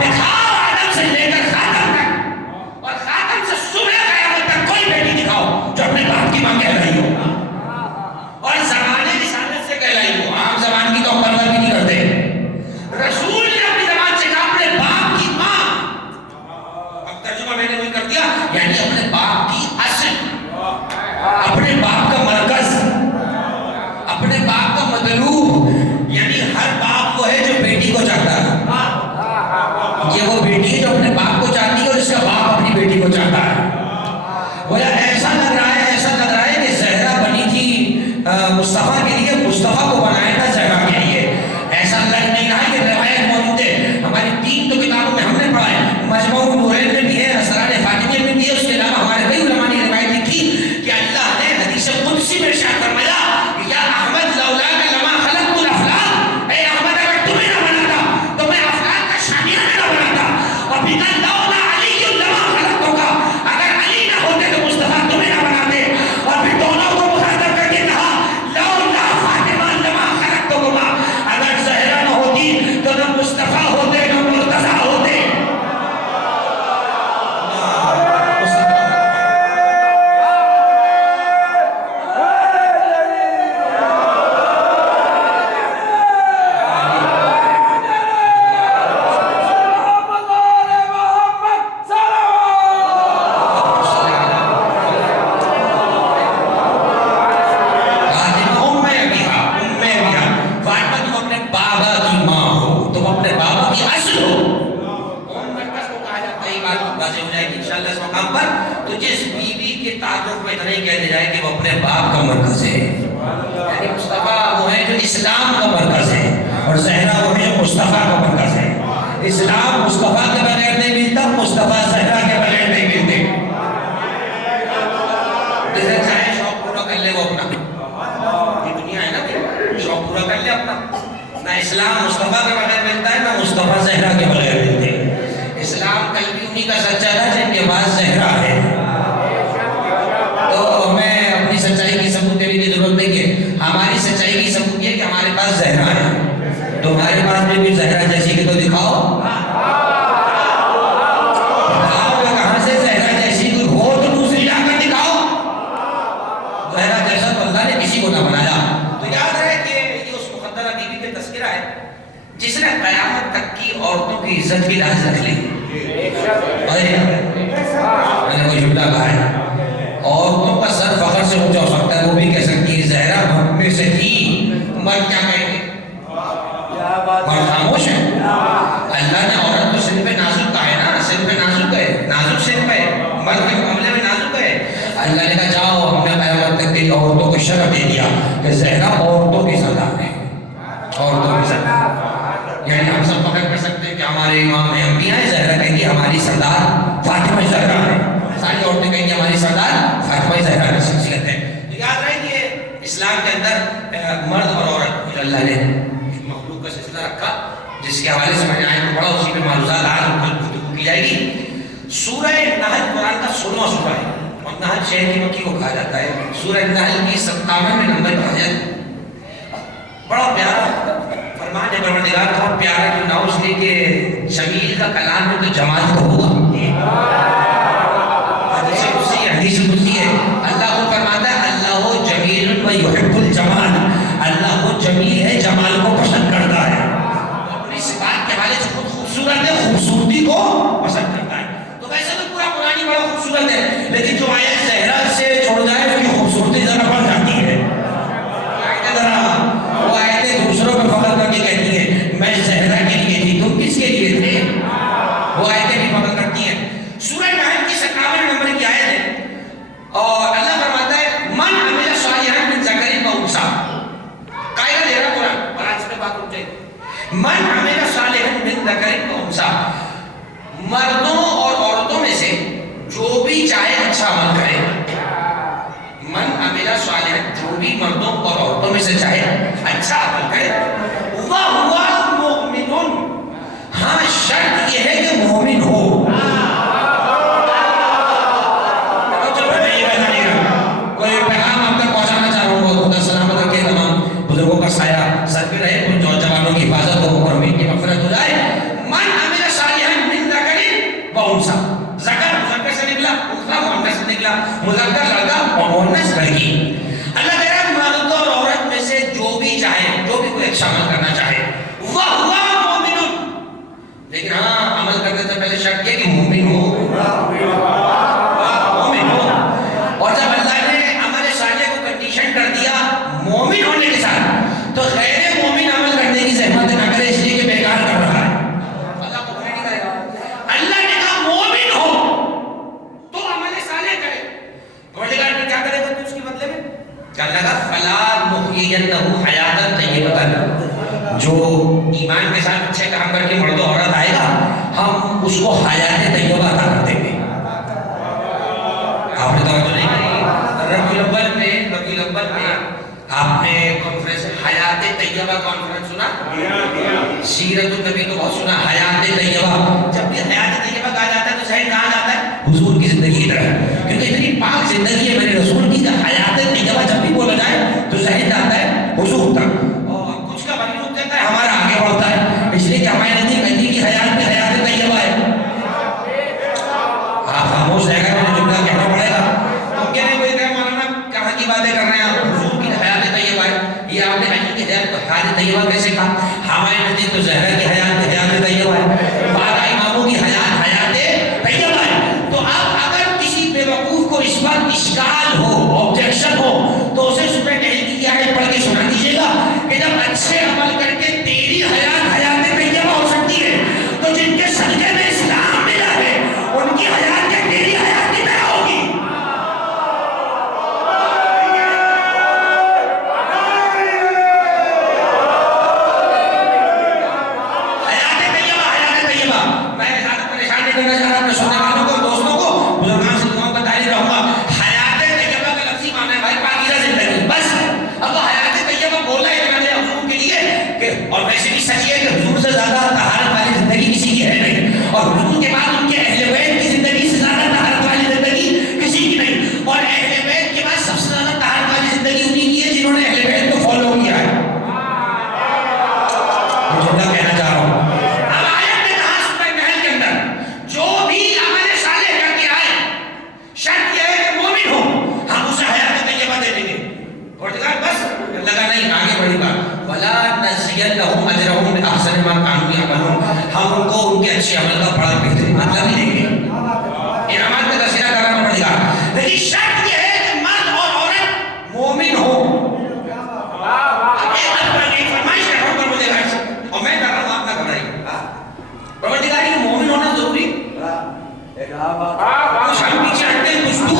دکھاؤ آدم سے لے کر خاتم تک, اور خاتم سے صبح قیامت تک کوئی بیٹی دکھاؤ جو اپنے باپ کی ماں کہلائی ہو اور زمانے کی سعادت سے کہلائی ہو. عام زبان کی تو ہم پرواہ بھی نہیں کرتے. رسول نے اپنی زبان سے کہا اپنے باپ کی ماں. اب ترجمہ میں نے وہی کر دیا, یعنی اپنے باپ کی اصل, اپنے باپ کا مرکز, اپنے باپ کا مطلوب. یعنی ہر باپ وہ ہے جو بیٹی کو چاہتا ہے. یہ وہ بیٹی ہے جو اپنے باپ کو چاہتی ہے اور اس کا باپ اپنی بیٹی کو چاہتا ہے. وہ ایسا لگ رہا ہے, ایسا لگ رہا ہے کہ زہرا بنی تھی مصطفیٰ کے لیے, مصطفیٰ کو بنایا تھا زہرا کے لیے. ایسا لگ نہیں رہا ہے کہ روایت موجود ہے. ہماری 3 تو کتابوں میں ہم نے پڑھا ہے, مجموع النورین میں بھی ہے, اسرار فاطمیہ میں بھی ہے. اس کے علاوہ ہمارے کئی علماء نے روایت لکھی کہ اللہ نے حدیث قدسی میں ارشاد فرمایا یا احمد لولاک لما خلقت الافلاک, اے احمد اگر تمہیں نہ بناتا تو میں افلاک کا شامیانہ نہ بناتا. اور بنا لولا علی لما خلقتک, اگر علی نہ ہوتے تو مصطفیٰ تمہیں نہ بناتے. اور پھر دونوں کو مخاطب کر کے کہا لولا فاطمہ لما خلقتکما, اگر زہرا نہ ہوتی تو نہ مصطفیٰ ہوتے نہ مرتضیٰ ہوتے. اسلام کا مرکز ہے اور زہرا وہ ہے جو مصطفیٰ کا مرکز ہے. اسلام مصطفیٰ کے بغیر نہیں ملتا, مصطفیٰ زہرا کے بغیر نہیں ملتے. جسے چاہے شوق پورا کر لے وہ اپنا, یہ دنیا ہے نا, شوق پورا کر لے اپنا. نہ اسلام مصطفیٰ کے بغیر ملتا ہے, نہ مصطفیٰ زہرا کے بغیر ملتے. اسلام کل بھی انہی کا سچا تھا جن کے پاس زہرا ہے. تو ہمیں اپنی سچائی کی ثبوت دینے کی ضرورت نہیں ہے. ہماری سچائی کی ثبوت یہ کہ ہمارے پاس زہرا ہے. تمہارے پاس بھی زہرا جیسی کی تو دکھاؤ. کہاں سے زہرا جیسی کوئی ہو تو دوسری لا کر دکھاؤ. زہرا جیسا تو اللہ نے کسی کو نہ بنایا. تو یاد رہے کہ یہ اس مقدرہ بیوی کا تذکرہ ہے جس نے قیامت تک کی عورتوں کی عزت کی لاز رکھ لی. میں نے کوئی جملہ کہا ہے, عورتوں کا سر فخر سے اونچا ہو سکتا ہے, وہ بھی کہہ سکتی ہے زہرا ہم میں سے تھی. مرد کیا کہیں گے؟ مرد خاموش ہے. اللہ نے عورت کو صرف نازک کہا ہے نا, صرف نازک ہے, نازک صرف ہے, مرد کے معاملے میں نازک ہے. اللہ نے کہا جاؤ, ہم نے قیامت تک کی عورتوں کو شرف دے دیا کہ زہرا عورتوں کی سردار ہے, عورتوں کی سردار. یعنی ہم سب فخر کر سکتے ہیں کہ ہمارے امام انبیاء ہیں. زہرا کہیں گی ہماری سردار فاطمہ زہرا ہے. ساری عورتیں کہیں گی ہماری سردار فاطمہ زہرا کی شخصیت ہے. تو یاد رہے کہ اسلام کے اندر مرد اور عورت جو اللہ نے ایک مخلوق کا سلسلہ رکھا جس کے حوالے سے میں نے آئے کو پڑھا, اسی پہ معروضات آج گفتگو کی جائے گی. سورہ نحل قرآن کا 16واں سورہ ہے اور نحل شہر کی مکی کو کہا جاتا ہے. سورہ نحل کی 57ویں نمبر پر ہے. بڑا پیارا فرمان ہے پروردگار کا, بہت پیارا کیوں نہ ہو, اس لیے کہ جمیل کا کلام ہے تو جمال تو ہوگا. حدیث قدسی ہے, اللہ کو فرماتا ہے اللہ جمیل و یحب الجمال, اللہ وہ جمیل ہے, جمال کو پسند کرتا ہے. اپنی صفات کے حوالے سے خود خوبصورت ہے, خوبصورتی کو پسند کرتا ہے. تو ویسے تو من عمل صالحا من ذکر و انثی، مردوں اور عورتوں میں سے جو بھی چاہے اچھا عمل کرے. من عمل صالحا، جو بھی مردوں اور عورتوں میں سے چاہے اچھا عمل کرے. وَهُوَ مُؤْمِنٌ، ہاں شرط یہ ہے کہ مومن ہو. کوئی پیغام آپ تک پہنچانا چاہ رہا ہوں، خدا سلامت رکھے، تمام بزرگوں کا سایہ سر پہ رہے، ان جوانوں کی حفاظت ہو اور امین کی مغفرت ہو جائے. من عمل صالحا من ذکر و انثی، ذکر مذکر سے نکلا، انثی مؤنث سے نکلا، مذکر لڑکا اور مؤنث لڑکی. اللہ کہہ رہا ہے مرد اور عورت میں سے جو بھی چاہے، جو بھی کوئی اچھا عمل کرنا چاہے، وَهُوَ مُؤْمِنٌ، لیکن ہاں عمل کرنے سے پہلے شرط یہ کہ مومن ہو. مومن ہو. اور جب اللہ نے عمل صالح کو کنڈیشن کر دیا مومن ہونے کے ساتھ، تو غیر مومن عمل کرنے کی زحمت نہ کرے، اس لیے کہ بیکار کر رہا ہے. اللہ کو نہیں کرے گا. اللہ نے کہا مومن ہو تو عمل صالح کرے. پروردگار نے کیا کرے گا اس کے بدلے میں؟ کہنے لگا فَلَا نُحْيِيَنَّهُ حَيَاةً طَيِّبَةً، جو ایمان کے ساتھ اچھے کام کر کے مرد و عورت آئے گا، ہم اس کو حیات طیبہ عطا کر دیں گے. آپ نے توجہ نہیں کری؟ ربیع الاول میں آپ نے کانفرنس حیات طیبہ کانفرنس سنا؟ سیرت النبی تو بہت سنا. حیات طیبہ، جب بھی حیات طیبہ کہا جاتا ہے تو ذہن کہاں جاتا ہے؟ حضور کی زندگی کی طرف، کیونکہ اتنی پاک زندگی ہے میرے رسول کی. حیات طیبہ جب بھی بولا جائے تو ذہن جاتا ہے حضور تک، اور کچھ کا ولی رک جاتا ہے، ہمارا آگے بڑھتا ہے. اس لیے کہ ہمارے نبی کی حیات میں حیات طیبہ ہے. آپ خاموش رہ گئے، مجھے جملہ کہنا پڑے گا. تو کیا نہیں کوئی کہا مولانا کہاں کی باتیں کر رہے ہیں آپ؟ حضور کی حیات طیبہ ہے. یہ آپ نے علی کی حیات طیبہ کیسے کہا؟ ہمارے نزدیک تو زہرا کی حیات طیبہ ہے، بارہ اماموں کی حیات طیبہ ہے. تو اب اگر کسی بیوقوف کو اس پر اشکال ہو، آبجیکشن ہو، تو اسے سورہ کہل کی آیت پڑھ کے سنا دیجیے گا کہ جب اچھے عمل کر کے تیری حیات طیبہ ہو سکتی ہے، تو جن کے صدقے میں اسلام ملا ہے ان کی حیات کے تیری حیات کی طرح ہوگی. حیات طیبہ میں زیادہ پریشان نہیں کرنا چاہ رہا اپنے سننے والوں کو، دوستوں کو، بزرگان سے دعاؤں بتا ہی رہوں گا. حیات طیبہ کا لفظی معنی ہے بھائی پاکیزہ زندگی. بس اب وہ حیات طیبہ بولا ہے اتنا دیر حضور کے لیے کہ، اور ویسے بھی سچ ہے کہ حضور سے زیادہ طہارت والی زندگی کسی کی ہے نہیں، اور حضور کے بعد ان کے اہل بیت کی زندگی سے زیادہ طہارت والی زندگی کسی کی نہیں، اور اہل بیت کے بعد سب سے زیادہ طہارت والی زندگی انہیں کی ہے جنہوں نے اہل بیت کو فالو کیا ہے. میں جملہ کہنا چاہ رہا ہوں. اب آیت نے کہا سورہ کہل کے اندر جو بھی عمل صالح کر کے آئے، شرط یہ ہے کہ مومن ہو، ہم اسے حیات طیبہ دے دیں گے. پروردگار بس لگا نہیں، آگے بڑھی بات. وَلَا نَجْزِيَنَّهُمْ أَجْرَهُمْ بِأَحْسَنِ مَا كَانُوا يَعْمَلُونَ، ہم ان کو ان کے اچھے عمل کا بڑا بہترین بدلہ بھی دیں گے. انعامات کا تذکرہ کر رہا ہوں پروردگار، لیکن شرط یہ ہے کہ مرد اور عورت مومن ہو. اب ایک فرمائش کر رہا ہوں پروردگار سے، اور میں کر رہا ہوں، آپ نہ گھبرائیے. پروردگار یہ مومن ہونا ضروری ہے. کچھ ہم پیچھے ہٹتے ہیں، کچھ تو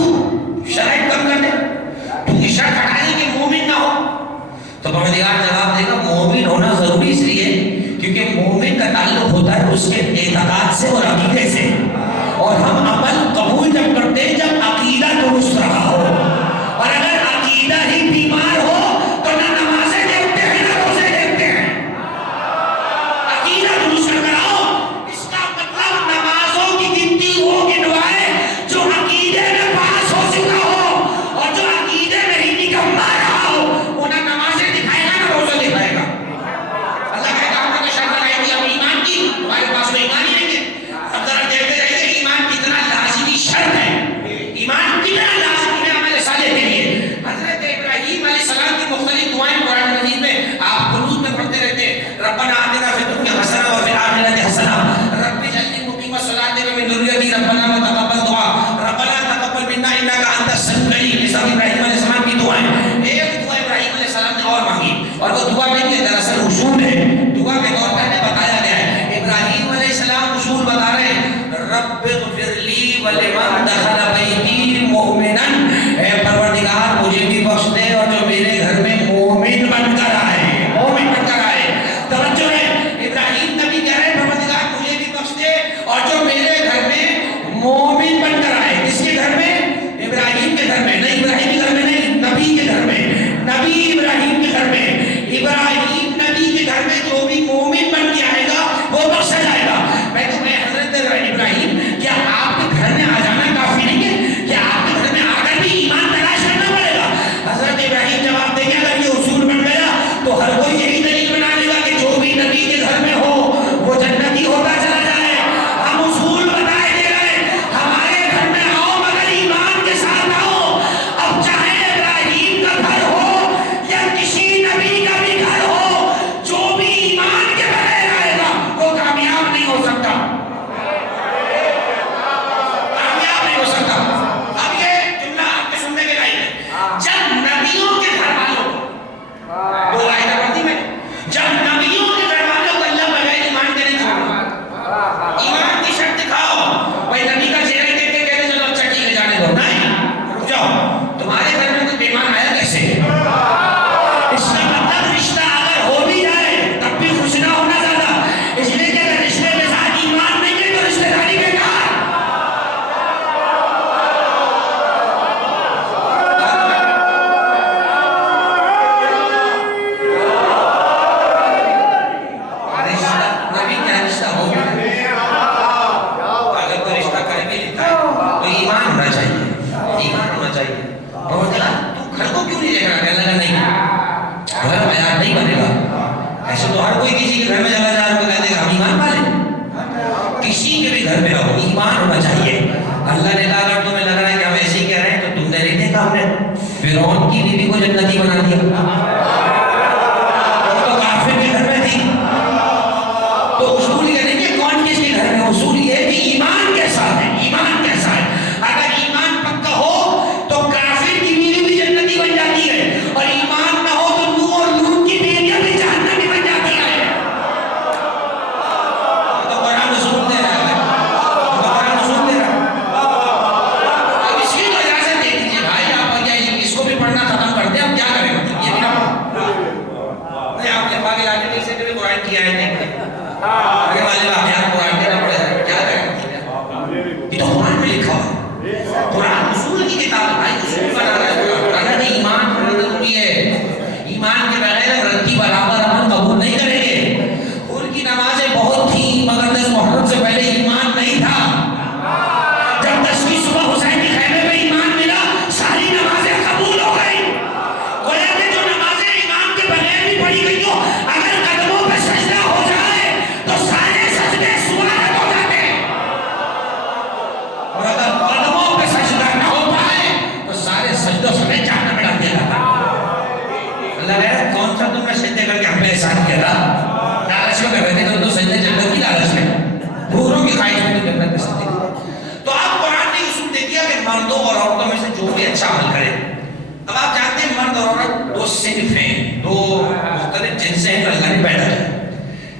شرائط کم کر دیں، تو یہ شرط ہٹا دیں کہ مومن نہ ہو. تو پروردگار جواب دے گا مومن ہونا ضروری اس لیے کیونکہ مومن کا تعلق ہوتا ہے اس کے اعتقاد سے اور عقیدے سے، اور ہم عمل قبول جب کرتے ہیں جب عقیدہ درست رہا ہو. اور اگر عقیدہ ہی بیمار ہو تو نہ نمازیں دیکھتے ہیں نہ روزے دیکھتے ہیں. عقیدہ درست رہا ہو، اس کا مطلب نمازوں کی گنتی وہ گنوائے جو عقیدے میں پاس ہو چکا ہو، اور جو عقیدے میں ہی نکمہ رہا ہو وہ نہ نمازیں دکھائے گا نہ روزے دکھائے گا. اللہ کہے گا آپ نے شرط لگائی تھی اب ایمان کی، تمہارے پاس تو ایمان ہی نہیں ہے. اب ذرا دیکھتے رہیے ایمان کتنا لازمی شرط ہے. آگے والے واقعات قرآن کے نہ پڑھے جائے کیا کریں؟ یہ تو قرآن میں لکھا ہے. قرآن اصول کی کتاب ہے بھائی, اصول بنا رہا ہے قرآن. اگر ایمان ہونا ضروری ہے, ایمان کے بغیر رتی برابر امن قبول نہیں کریں گے. ان کی نمازیں بہت تھیں مگر 10 محرم سے پہلے ایمان نہیں تھا. جب 10ویں صبح حسین کے خیمے میں ایمان ملا ساری نمازیں قبول ہو گئی. گویا کہ جو نمازیں ایمان کے بغیر بھی پڑھی گئی ہو, اگر قدموں پہ سجدہ ہو جائے تو سارے سجدے سوالت ہو جاتے ہیں, اور اگر قدموں پہ سجدہ نہ ہو پائے تو سارے سجدوں سمیت جہنم میں ڈال دیا جاتا. اللہ کہہ کون سا تم نے سجدے کر کے ہم پہ احسان کیا تھا؟ لالچ میں کر رہے تھے تو سجدے جنت کی لالچ میں, حوروں کی خواہش میں نہیں کرنا تھا سجدے. تو آپ قرآن نے اصول دے دیا کہ مردوں اور عورتوں میں سے جو بھی اچھا عمل کرے. اب آپ جانتے ہیں مرد اور عورت دو صنف ہیں, دو مختلف جنسیں ہیں جو اللہ نے پیدا کی.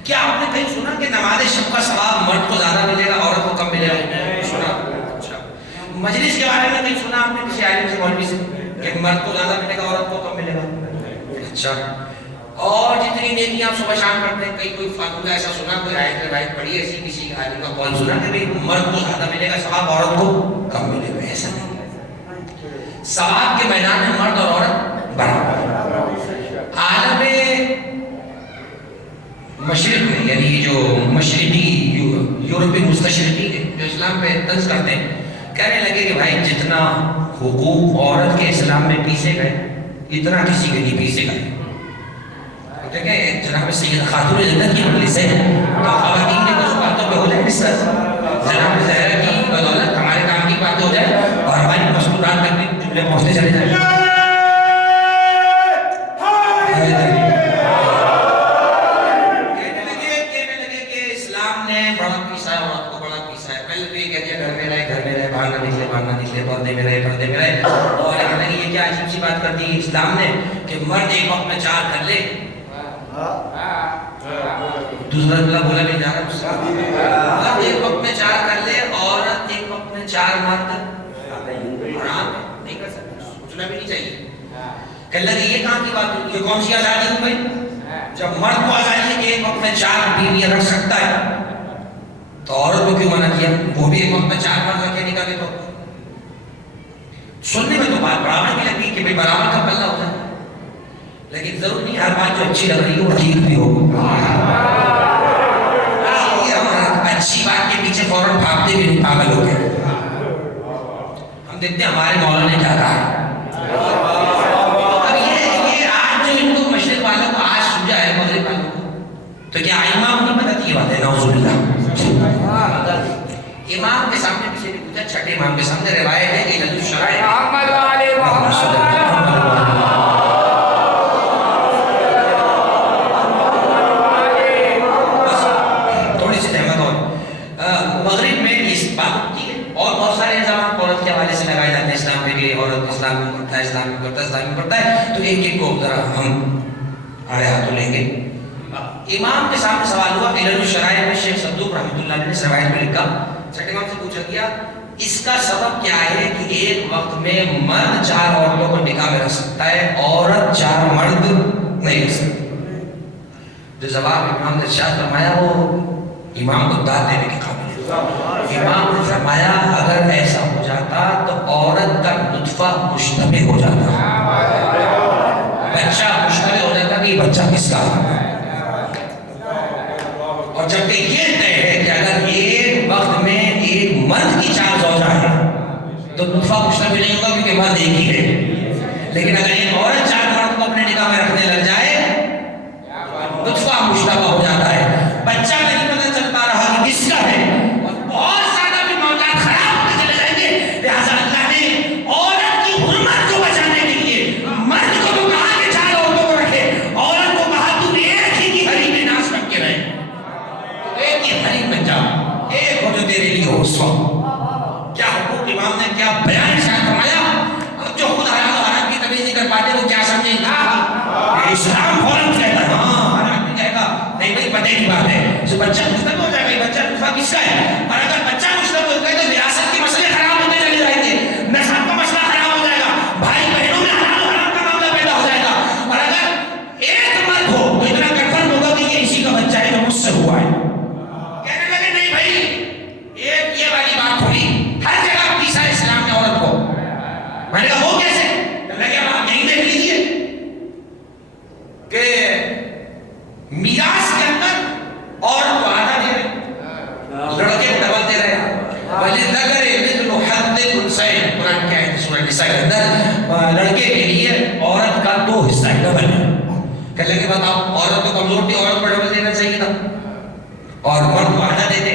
کیا آپ نے کہیں سنا کہ نماز شب کا ثواب مرد کو زیادہ ملے گا عورت کو کم ملے گا؟ سنا. اچھا, مجلس کے بارے میں کہیں سنا آپ نے کسی عالم سے مولوی سے کہ مرد کو زیادہ ملے گا عورت کو کم ملے گا؟ اچھا, اور جتنی نیکی آپ صبح شام کرتے ہیں کہیں کوئی فاتحہ ایسا سنا, کوئی آیت روایت پڑھی ایسی کسی عالم کا قول سنا کہ مرد کو زیادہ ملے گا ثواب عورت کو کم ملے گا؟ ایسا نہیں. ثواب کے میدان میں مرد اور عورت برابر. عالم مشرق میں یعنی جو مشرقی یورپی مستشرقی جو اسلام پہ طنز کرتے ہیں, کہنے لگے کہ بھائی جتنا حقوق عورت کے اسلام میں پیسے گئے اتنا کسی کے نہیں پیسے گئے. دیکھیں جناب سید خاتون جنت کی مجلس ہے تو خواتین کے کچھ باتوں پہ ہو جائے ڈسکس, جناب زہرا کی بدولت ہمارے کام کی باتیں ہو جائے اور ہماری مستورات تک بھی جملے پہنچتے چلے جائیں. کہنے لگے کہ اسلام نے بڑا پیسا ہے عورت کو, بڑا پیسا ہے. پہلے تو یہ کہتے ہیں گھر میں رہے باہر نہ نکلے پردے میں رہے. اور حالانکہ یہ کیا عجیب سی بات کر دی اسلام نے کہ مرد ایک وقت میں 4 کر لے. دوسرا اللہ بولا نہیں جا رہا, مرد ایک وقت میں 4 کر لے, عورت ایک وقت میں 4 مرد آرام نہیں کر سکتے, سوچنا بھی نہیں چاہیے. کہ لگے یہ کہاں کی بات ہوئی, یہ کون سی آزادی ہو بھائی؟ جب مرد کو آزادی ہے کہ ایک وقت میں 4 بیویاں رکھ سکتا ہے تو عورت کو کیوں منع کیا؟ وہ بھی ایک وقت میں 4 مرد رکھے نکالے. تو سننے میں تو بات برابر بھی لگی کہ بھائی برابر کا پلہ ہو جائے, لیکن ضرور نہیں ہر بات جو اچھی لگ رہی ہے وہ ٹھیک بھی ہو. اچھی بات کے پیچھے فوراً بھاگتے بھی نہیں, پاگل ہو گئے. ہم دیکھتے ہیں ہمارے مولا نے کیا کہا. اب یہ آج جو ان کو مشرق والوں کو آج سمجھا ہے مغرب والوں کو, تو کیا امام نہیں پتہ کی بات ہے؟ نعوذ باللہ. امام کے سامنے کسی نے پوچھا, چھٹے امام کے سامنے روایت ہے کہ علل الشرائع مغرب میں اس بات ہوتی ہے اور بہت سارے الزامات عورت کے حوالے سے لگائے جاتے ہیں اسلام پہ کہ عورت اسلام میں کرتا ہے, اسلام میں کرتا ہے, اسلام میں کرتا ہے. تو ایک ایک کو ذرا ہم آڑے ہاتھوں لیں گے. امام کے سامنے سوال ہوا, علل الشرائع میں شیخ صدوق رحمۃ اللہ علیہ نے اس روایت میں لکھا. چھٹے امام سے پوچھا گیا اس کا سبب کیا ہے کہ ایک وقت میں مرد 4 عورتوں کو نکاح میں رکھ سکتا ہے, عورت 4 مرد نہیں رکھ سکتی. جو جواب امام نے ارشاد فرمایا وہ امام کو داد دینے کے قابل ہے. امام نے فرمایا اگر ایسا ہو جاتا تو عورت کا نطفہ مشتبہ ہو جاتا, بچہ مشتبہ ہو جاتا کہ یہ بچہ کس کا ہے. اور جبکہ یہ طے ہے کہ اگر ایک وقت میں ایک مرد کی 4 زوجہ ہے تو نطفہ مشتبہ نہیں ہوگا کیونکہ مرد ایک ہی ہے. لیکن اگر ایک عورت 4 مرد کو اپنے نکاح میں رکھنے لگ جائے نطفہ مشتبہ ہو جاتا ہے, بچہ نہیں پتہ چل پا رہا کہ کس کا ہے, اور بہت زیادہ بھی معاملات خراب ہوتے چلے جائیں گے. لہٰذا اللہ نے عورت کی حرمت کو بچانے کے لیے مرد کو تو کہا کہ 4 عورتوں کو رکھے, عورت کو کہا تم ایک ہی کی حریم میں ناز رکھ کے رہے, ایک ہی حریم میں جا, ایک ہو جو تیرے لیے ہو. اس وقت کیا حقوق امام نے کیا بیان شاید فرمایا. اب جو خود حلال و حرام کی تمیز نہیں کر پاتے وہ کیا سمجھیں گا اسلام فوراً کہتا ہے ہاں نہیں بھائی پتہ کی بات ہے, جو بچہ مشتبہ ہو جائے گا بچہ نطفہ کس کا ہے. اور اگر بچہ مشتبہ ہو گئے تو وراثت کے مسئلے خراب ہوتے چلے جائیں گے, نسب کا مسئلہ خراب ہو جائے گا, بھائی بہنوں میں حلال و حرام کا معاملہ پیدا ہو جائے گا. اور اگر ایک مرد ہو تو اتنا کنفرم ہوگا کہ یہ اسی کا بچہ ہے جو مجھ سے ہوا ہے. حصہ کے اندر لڑکے کے لیے عورت کا 2 حصہ ہے، ڈبل ہے. کہنے لگے بتاؤ، عورت تو کمزور تھی، عورت کو ڈبل دینا چاہیے تھا اور مرد کو آدھا دیتے.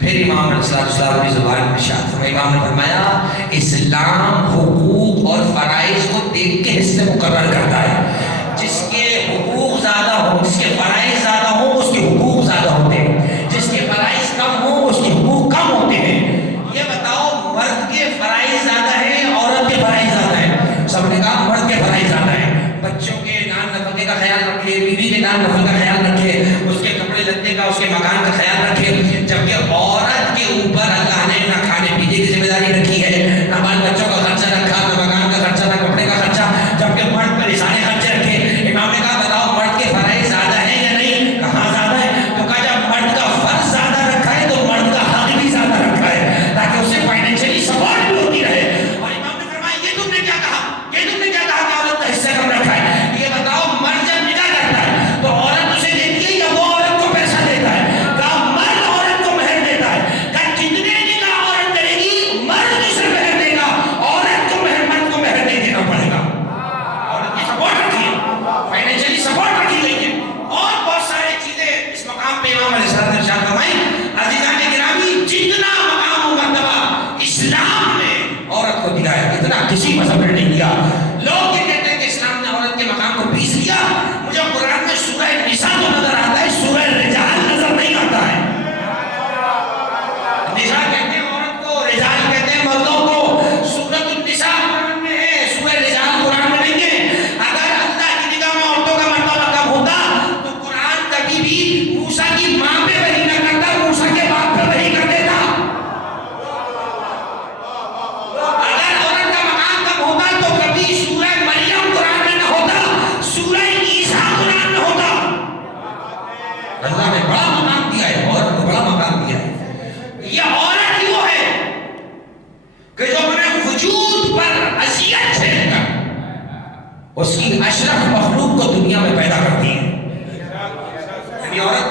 پھر امام علیہ السلام کی زبان میں ارشاد فرمایا، امام نے فرمایا اسلام حقوق اور فرائض کو دیکھ کے حصے مقرر کرتا ہے. جس کے حقوق زیادہ ہو، جس کے فرائض زیادہ ہو، اس کے حقوق زیادہ ہوتے ہیں. جس کے فرائض کم ہو، اس کے حقوق کم ہوتے ہیں. یہ بتاؤ مرد کے فرائض زیادہ ہیں، عورت کے فرائض زیادہ ہیں؟ سب نے کہا مرد کے فرائض زیادہ ہیں. بچوں کے نان نفقے کا خیال رکھے، بیوی کے نان نفقے کا خیال رکھے، اس کے کپڑے لتے کا، اس کے مکان کا خیال رکھے. جبکہ عورت کے اوپر اللہ نے نہ کھانے پینے کی ذمہ داری رکھی ہے، نہ بال بچوں کا خرچہ رکھا، نہ مکان کا خرچہ، نہ کپڑے کا خرچہ، جبکہ مرد پر سارے خرچے رکھے. امام نے کہا بتاؤ مرد کے فرائض زیادہ ہیں یا نہیں؟ کہاں زیادہ ہے؟ تو کہا جب مرد کا فرض زیادہ رکھا ہے تو مرد کا حق بھی زیادہ رکھا ہے، تاکہ اسے فائنینشلی سپورٹ بھی ہوتی رہے. اور امام نے فرمایا یہ تم نے کیا کہا، یہ تم نے کیا کہا کہ عورت کا حصہ کم رکھا ہے؟ یہ بتاؤ مرد جب نکاح کرتا ہے تو عورت اسے دیتی ہے یا وہ عورت کو پیسہ دیتا ہے؟ کہا مرد عورت کو مہر دیتا ہے. کہا کتنے نکاح عورت کرے گی؟ مرد اسے مہر دے گا، عورت کو مہر، مرد کو مہر نہیں دینا پڑے گا. عورت کی سپورٹ رکھی ہے، فائنینشلی سپورٹ رکھی گئی ہے، اور بہت ساری چیزیں اس مقام پہ امام علیہ السلام نے ارشاد فرمائی. عزیزان گرامی، جتنا مقام و مرتبہ اسلام نے عورت کو دیا ہے اتنا کسی مذہب نے نہیں دیا. لوگ یہ کہتے ہیں کہ اسلام نے عورت کے مقام کو پیس دیا. مجھے قرآن میں سورہ نساء تو نظر آتا ہے، سورہ رجال نظر نہیں آتا ہے. نساء کہتے ہیں عورت کو، رجال کہتے ہیں مردوں کو. سورۃ النساء قرآن میں ہے، سورہ رجال قرآن میں نہیں ہے. اگر اللہ کی نگاہ میں عورتوں کا مرتبہ کم ہوتا تو قرآن کبھی بھی موسیٰ کی ماں پہ وحی نہ کرتا، موسیٰ کے باپ پہ وحی کر دیتا. اگر عورت کا مقام کم ہوتا تو کبھی سورہ مریم قرآن میں نہ ہوتا، سورہ عیسیٰ قرآن میں ہوتا. اللہ نے بڑا مقام دیا ہے، عورت کو بڑا مقام دیا ہے. یہ عورت ہی وہ ہے کہ جو اپنے وجود پر اذیت جھیل کر اس کی اشرف مخلوق کو دنیا میں پیدا کرتی ہے. یعنی عورت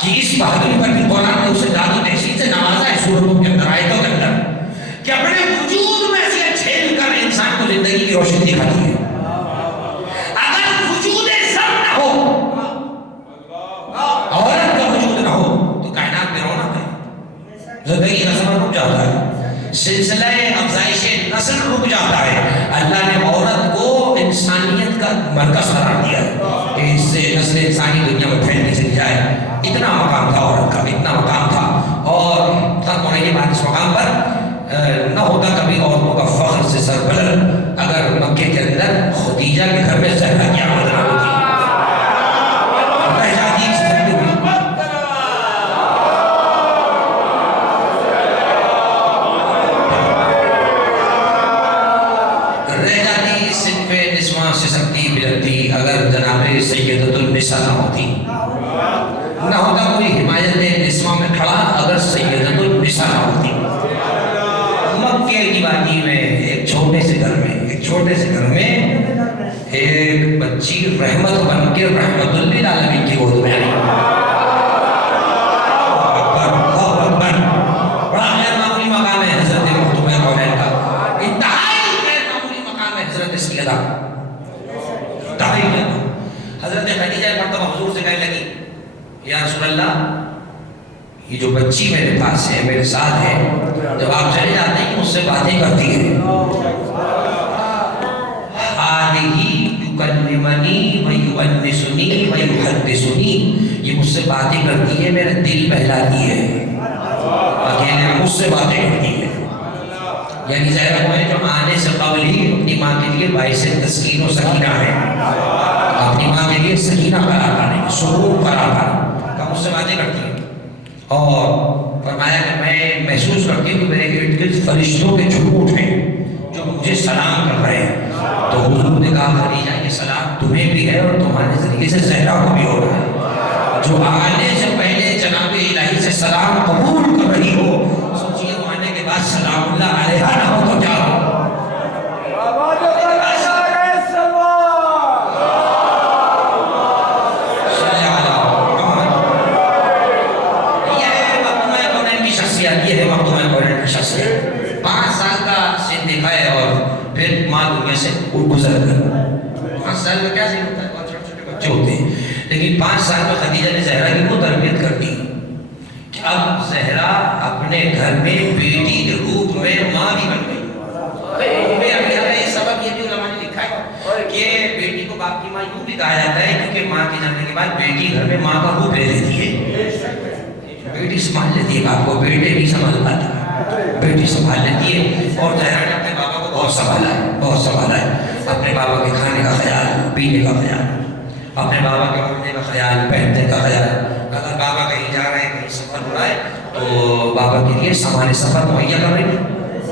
کی اس بہادری پر بھی قرآن نے اسے داد و تحسین سے نوازا ہے سورتوں کے اندر، آیتوں کے اندر، کہ اپنے وجود میں اذیت جھیل کر انسان کو زندگی کی روشنی دکھاتی ہے. اگر وجود زم نہ ہو، عورت کا وجود نہ ہو تو کائنات میں رونق ہے، زندگی کا سفر رک جاتا ہے، سلسلہ افزائش نسل رک جاتا ہے. اللہ نے عورت کو انسانیت کا مرکز قرار دیا ہے کہ اس سے نسل انسانی دنیا میں پھیلتی چلی جائے. اتنا مقام تھا عورت کا، اتنا مقام تھا. اور تب ہونے کے بعد اس مقام پر نہ ہوتا کبھی عورتوں کا فخر سے سربلند اگر مکے کے اندر خدیجہ کے گھر میں زہرا کی آمد نہ ہوتی. اگر جناب سیدۃ النساء نہ ہوتی، نہ ہوتا کوئی حمایت نسواں میں کھڑا اگر سیدۃ النساء نہ ہوتی. مکے کی وادی میں ایک چھوٹے سے گھر میں ایک بچی رحمت بن کے رحمت للعالمین کی گود میں آئی. بڑا غیر معمولی مقام ہے حضرت مختومہ کونین کا، انتہائی غیر معمولی مقام ہے حضرت سیدہ. حضرت خدیجہ ایک مرتبہ حضور سے کہنے لگی یا رسول اللہ یہ جو بچی میرے پاس ہے، میرے ساتھ ہے، جب آپ چلے جاتے ہیں مجھ سے باتیں کرتی ہے. حالہی یکلمنی ویؤنسنی ویحدثنی، یہ مجھ سے باتیں کرتی ہے، میرا دل بہلاتی ہے، اکیلے مجھ سے باتیں کرتی ہے. یعنی ظاہر ہوا ہے جو آنے سے قبل ہی اپنی ماں کے لیے باعث تسکین و سکینہ ہے، اپنی ماں کے لیے سکینہ قرار پانے، سرور قرار پانے کا مجھ سے باتیں کرتی ہے. اور فرمایا کہ میں محسوس کرتی ہوں کہ میرے ارد گرد فرشتوں کے جھوٹ ہیں جو مجھے سلام کر رہے ہیں. تو حضور نے کہا خدیجہ یہ سلام تمہیں بھی ہے اور تمہارے ذریعے سے زہرا کو بھی ہو رہا ہے. جو آنے سے پہلے جناب الہی سے سلام قبول کر رہی ہو، سوچیے وہ آنے کے بعد سلام اللہ علیہ نہ ہو تو کیا ہو. یہ ہے مختومہ کونین کی شخصیت. 5 سال کا سن دکھائے اور پھر ماں دنیا سے گزر گئی. 5 سال میں کیا ہوتا ہے, بہت چھوٹے چھوٹے بچے ہوتے ہیں, لیکن 5 سال میں خدیجہ نے زہرا کی وہ تربیت کر دی کہ اب زہرا اپنے گھر میں بیٹی کے روپ میں ماں بھی بن گئی. یہ سبب یہ بھی علماء نے لکھا ہے کہ بیٹی کو باپ کی ماں یوں بھی کہا جاتا ہے کیونکہ ماں کے جانے کے بعد بیٹی گھر میں ماں کا روپ لے لیتی ہے. بیٹی سنبھال لیتی ہے باپ کو, بیٹے بھی سنبھال پاتے ہیں, بیٹی سنبھال لیتی ہے. اور زہرا نے اپنے بابا کو بہت سنبھالا ہے, بہت سنبھالا ہے. اپنے بابا کے کھانے کا خیال, پینے کا خیال, اپنے بابا کے اٹھنے کا خیال, پہننے کا خیال. اگر بابا کہیں جا رہے ہیں, کہیں سفر ہو رہا ہے, تو بابا کے لیے سامان سفر مہیا کر رہی ہے,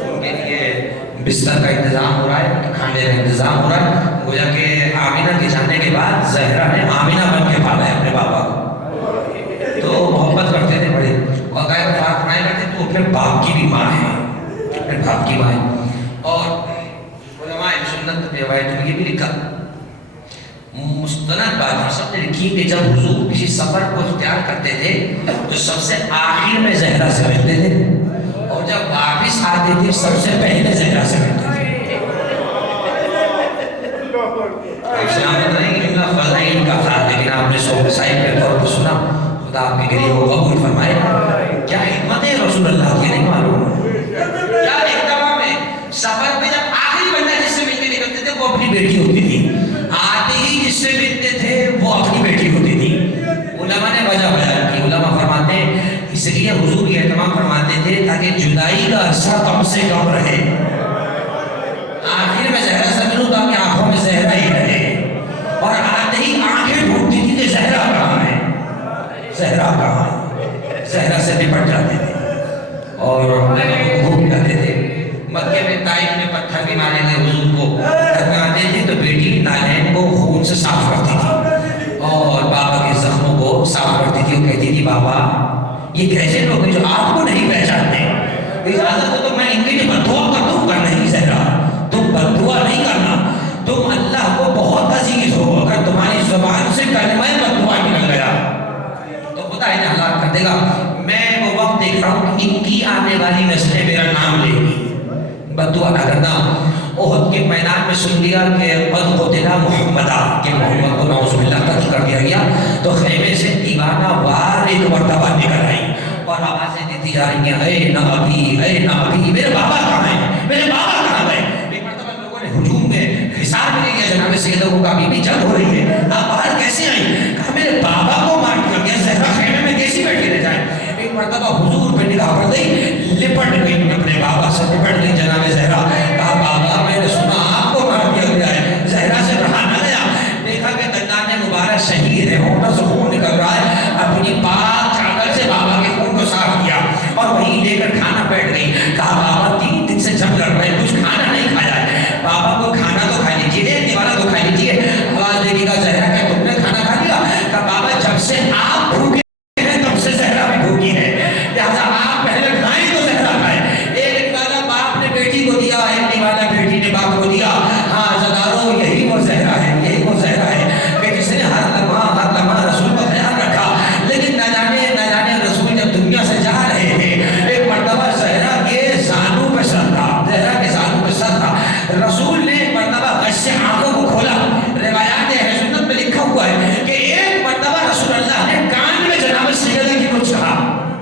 ان کے لیے بستر کا انتظام ہو رہا ہے, کھانے کا انتظام ہو رہا ہے. گویا کہ آمینہ کے جانے کے بعد زہرا نے آمینہ بن کے پالا ہے اپنے بابا کو. تو محبت کرتے تھے بڑے, اور غیر بات فرمایا کرتے تو اپنے باپ کی بھی ماں ہے, اپنے باپ کی ماں ہے. اور علماء سنت روایت میں یہ بھی لکھا, مستند بات سب نے لکھی کہ جب حضور کسی سفر کو اختیار کرتے تھے تو سب سے آخر میں زہرا سے ملتے تھے, اور جب واپس آتے تھے سب سے پہلے زہرا سے ملتے تھے. اسلام بتائیں کہ جملہ فضائل کا تھا, لیکن آپ نے سو مسائل کے طور پر سنا. خدا آپ کے گریہ کو قبول فرمائے. کیا حکمت ہے رسول اللہ کی نہیں معلوم, کیا اہتمام ہے. سفر میں جب آخری بندہ جس سے مل کے نکلتے تھے وہ اپنی بیٹی ہوتی تھی, آتے ہی جس سے ملتے تھے وہ اپنی بیٹی ہوتی تھی. علماء نے وجہ بیان کی, علماء فرماتے ہیں اس لیے حضور یہ اہتمام فرماتے تھے تاکہ جدائی کا عرصہ کم سے کم رہے. آخر میں زہرا سے ملوں تاکہ آنکھوں میں زہرا ہی رہے, اور آتے ہی آنکھیں ڈھونڈتی تھی کہ زہرا کہاں ہے, زہرا کہاں ہے. زہرا سے نپٹ جاتے تھے اور گھوم جاتے تھے. مکے میں طائف میں پتھر بھی مارے گئے حضور کو, گھر میں آتے تھے تو بیٹی نالین کو خون سے صاف کرتی تھی اور بابا کے زخموں کو صاف کرتی تھی. وہ کہتی تھی بابا یہ کیسے لوگ ہیں جو آپ کو نہیں پہچانتے, اجازت ہو تو میں ان کے لیے بددعا کر دوں. پر نہیں زہرا, تم بددعا نہیں کرنا, تم اللہ کو بہت عزیز ہو. اگر تمہاری زبان سے کلمہ بددعا نکل گیا تو خدا انہیں ہلاک کر دے گا. میں وہ وقت دیکھ رہا ہوں کہ ان کی آنے والی نسلیں میرا نام لے گی. بددعا نہ کرنا. احد کے میدان میں سن لیا کہ قد قتل محمدہ, کہ محمد کو نعوذ باللہ قتل کر دیا گیا, تو خیمے سے دیوانہ وار ایک مرتبہ نکل آئی اور آوازیں دیتی جا رہی ہیں, اے نبی, اے نبی, میرے بابا کہاں ہیں, میرے بابا کہاں گئے. ایک مرتبہ لوگوں نے ہجوم میں حصار میں لیا, جناب سیدہ کو کہا بی بی جنگ ہو رہی ہے, آپ باہر کیسے آئیں. کہا میرے بابا کو مار دیا گیا, زہرا خیمے میں کیسی بیٹھی رہ جائے. ایک مرتبہ حضور پہ نگاہ پڑ گئی, لپٹ گئی اپنے بابا سے, لپٹ گئی جناب زہرا. کہا بابا میں نے سنا آپ کو مار دیا گیا ہے. زہرا سے رہا نہ گیا, دیکھا کہ دندان مبارک شہید ہے, ہونٹوں سے خون نکل رہا ہے. اپنی پاک چادر سے بابا کے خون کو صاف کیا اور وہیں لے کر کھانا بیٹھ گئی. کہا بابا 3 دن سے جنگ لڑ رہے ہیں, کچھ کھانا نہیں کھایا ہے. بابا کو کھانا تو کھا لیجیے, ایک دیوارہ تو کھا لیجیے. آواز دے گا زہرا کہ تم نے کھانا کھا لیا. کہا بابا جب سے آپ بھوکے ہیں تب سے زہرا بھی بھوکی ہے, لہٰذا آپ پہلے کھائیں تو زہرا کھائیں. ایک نوالا باپ نے بیٹی کو دیا, ایک نوالا بیٹی نے باپ کو دیا. ہاں زدارو یہی وہ زہرا ہے, یہی وہ زہرا ہے کہ جس نے ہر لمحہ رسول کا خیال رکھا. لیکن نہ جانے رسول جب دنیا سے جا رہے تھے, ایک مرتبہ زہرا کے زانوں پہ سر تھا, زہرا کے زانوں پہ سر تھا. رسول نے ایک مرتبہ غش سے آنکھوں کو کھولا. روایات اہل سنت میں لکھا ہوا ہے کہ ایک مرتبہ رسول اللہ نے کان میں جناب سیدہ کی کچھ کہا,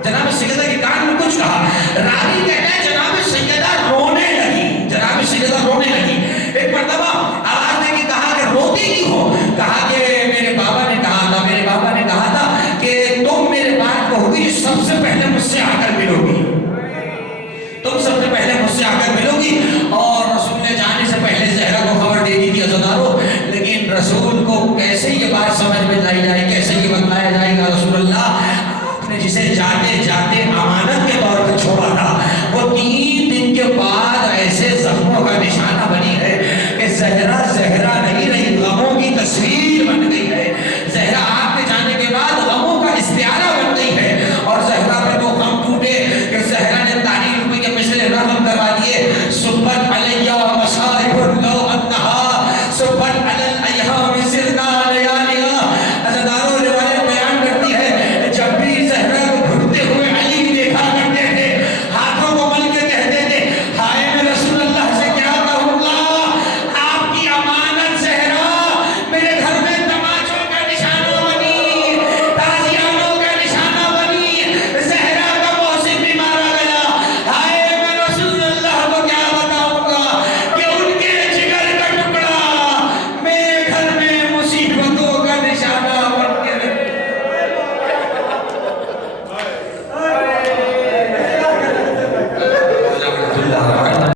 جناب سیدہ کے کان میں کچھ کہا. راوی کہتا ہے جناب سیدہ رونے لگی, جناب سیدہ رونے لگی. ایک مرتبہ آواز دے کے کہا کہ روتی کیوں ہو. کہا کہ میرے بابا نے کہا تھا, میرے بابا نے کہا تھا کہ تم میرے بعد کہو گی سب سے پہلے مجھ سے آ کر ملو گی, تم سب سے پہلے مجھ سے آ کر ملو گی. اور رسول نے جانے سے پہلے زہرا کو خبر دے دی تھی عزادارو, لیکن رسول کو کیسے یہ بات سمجھ میں لائی جائے, کیسے یہ بتلایا جائے گا. رسول اللہ آپ نے جسے جاتے جاتے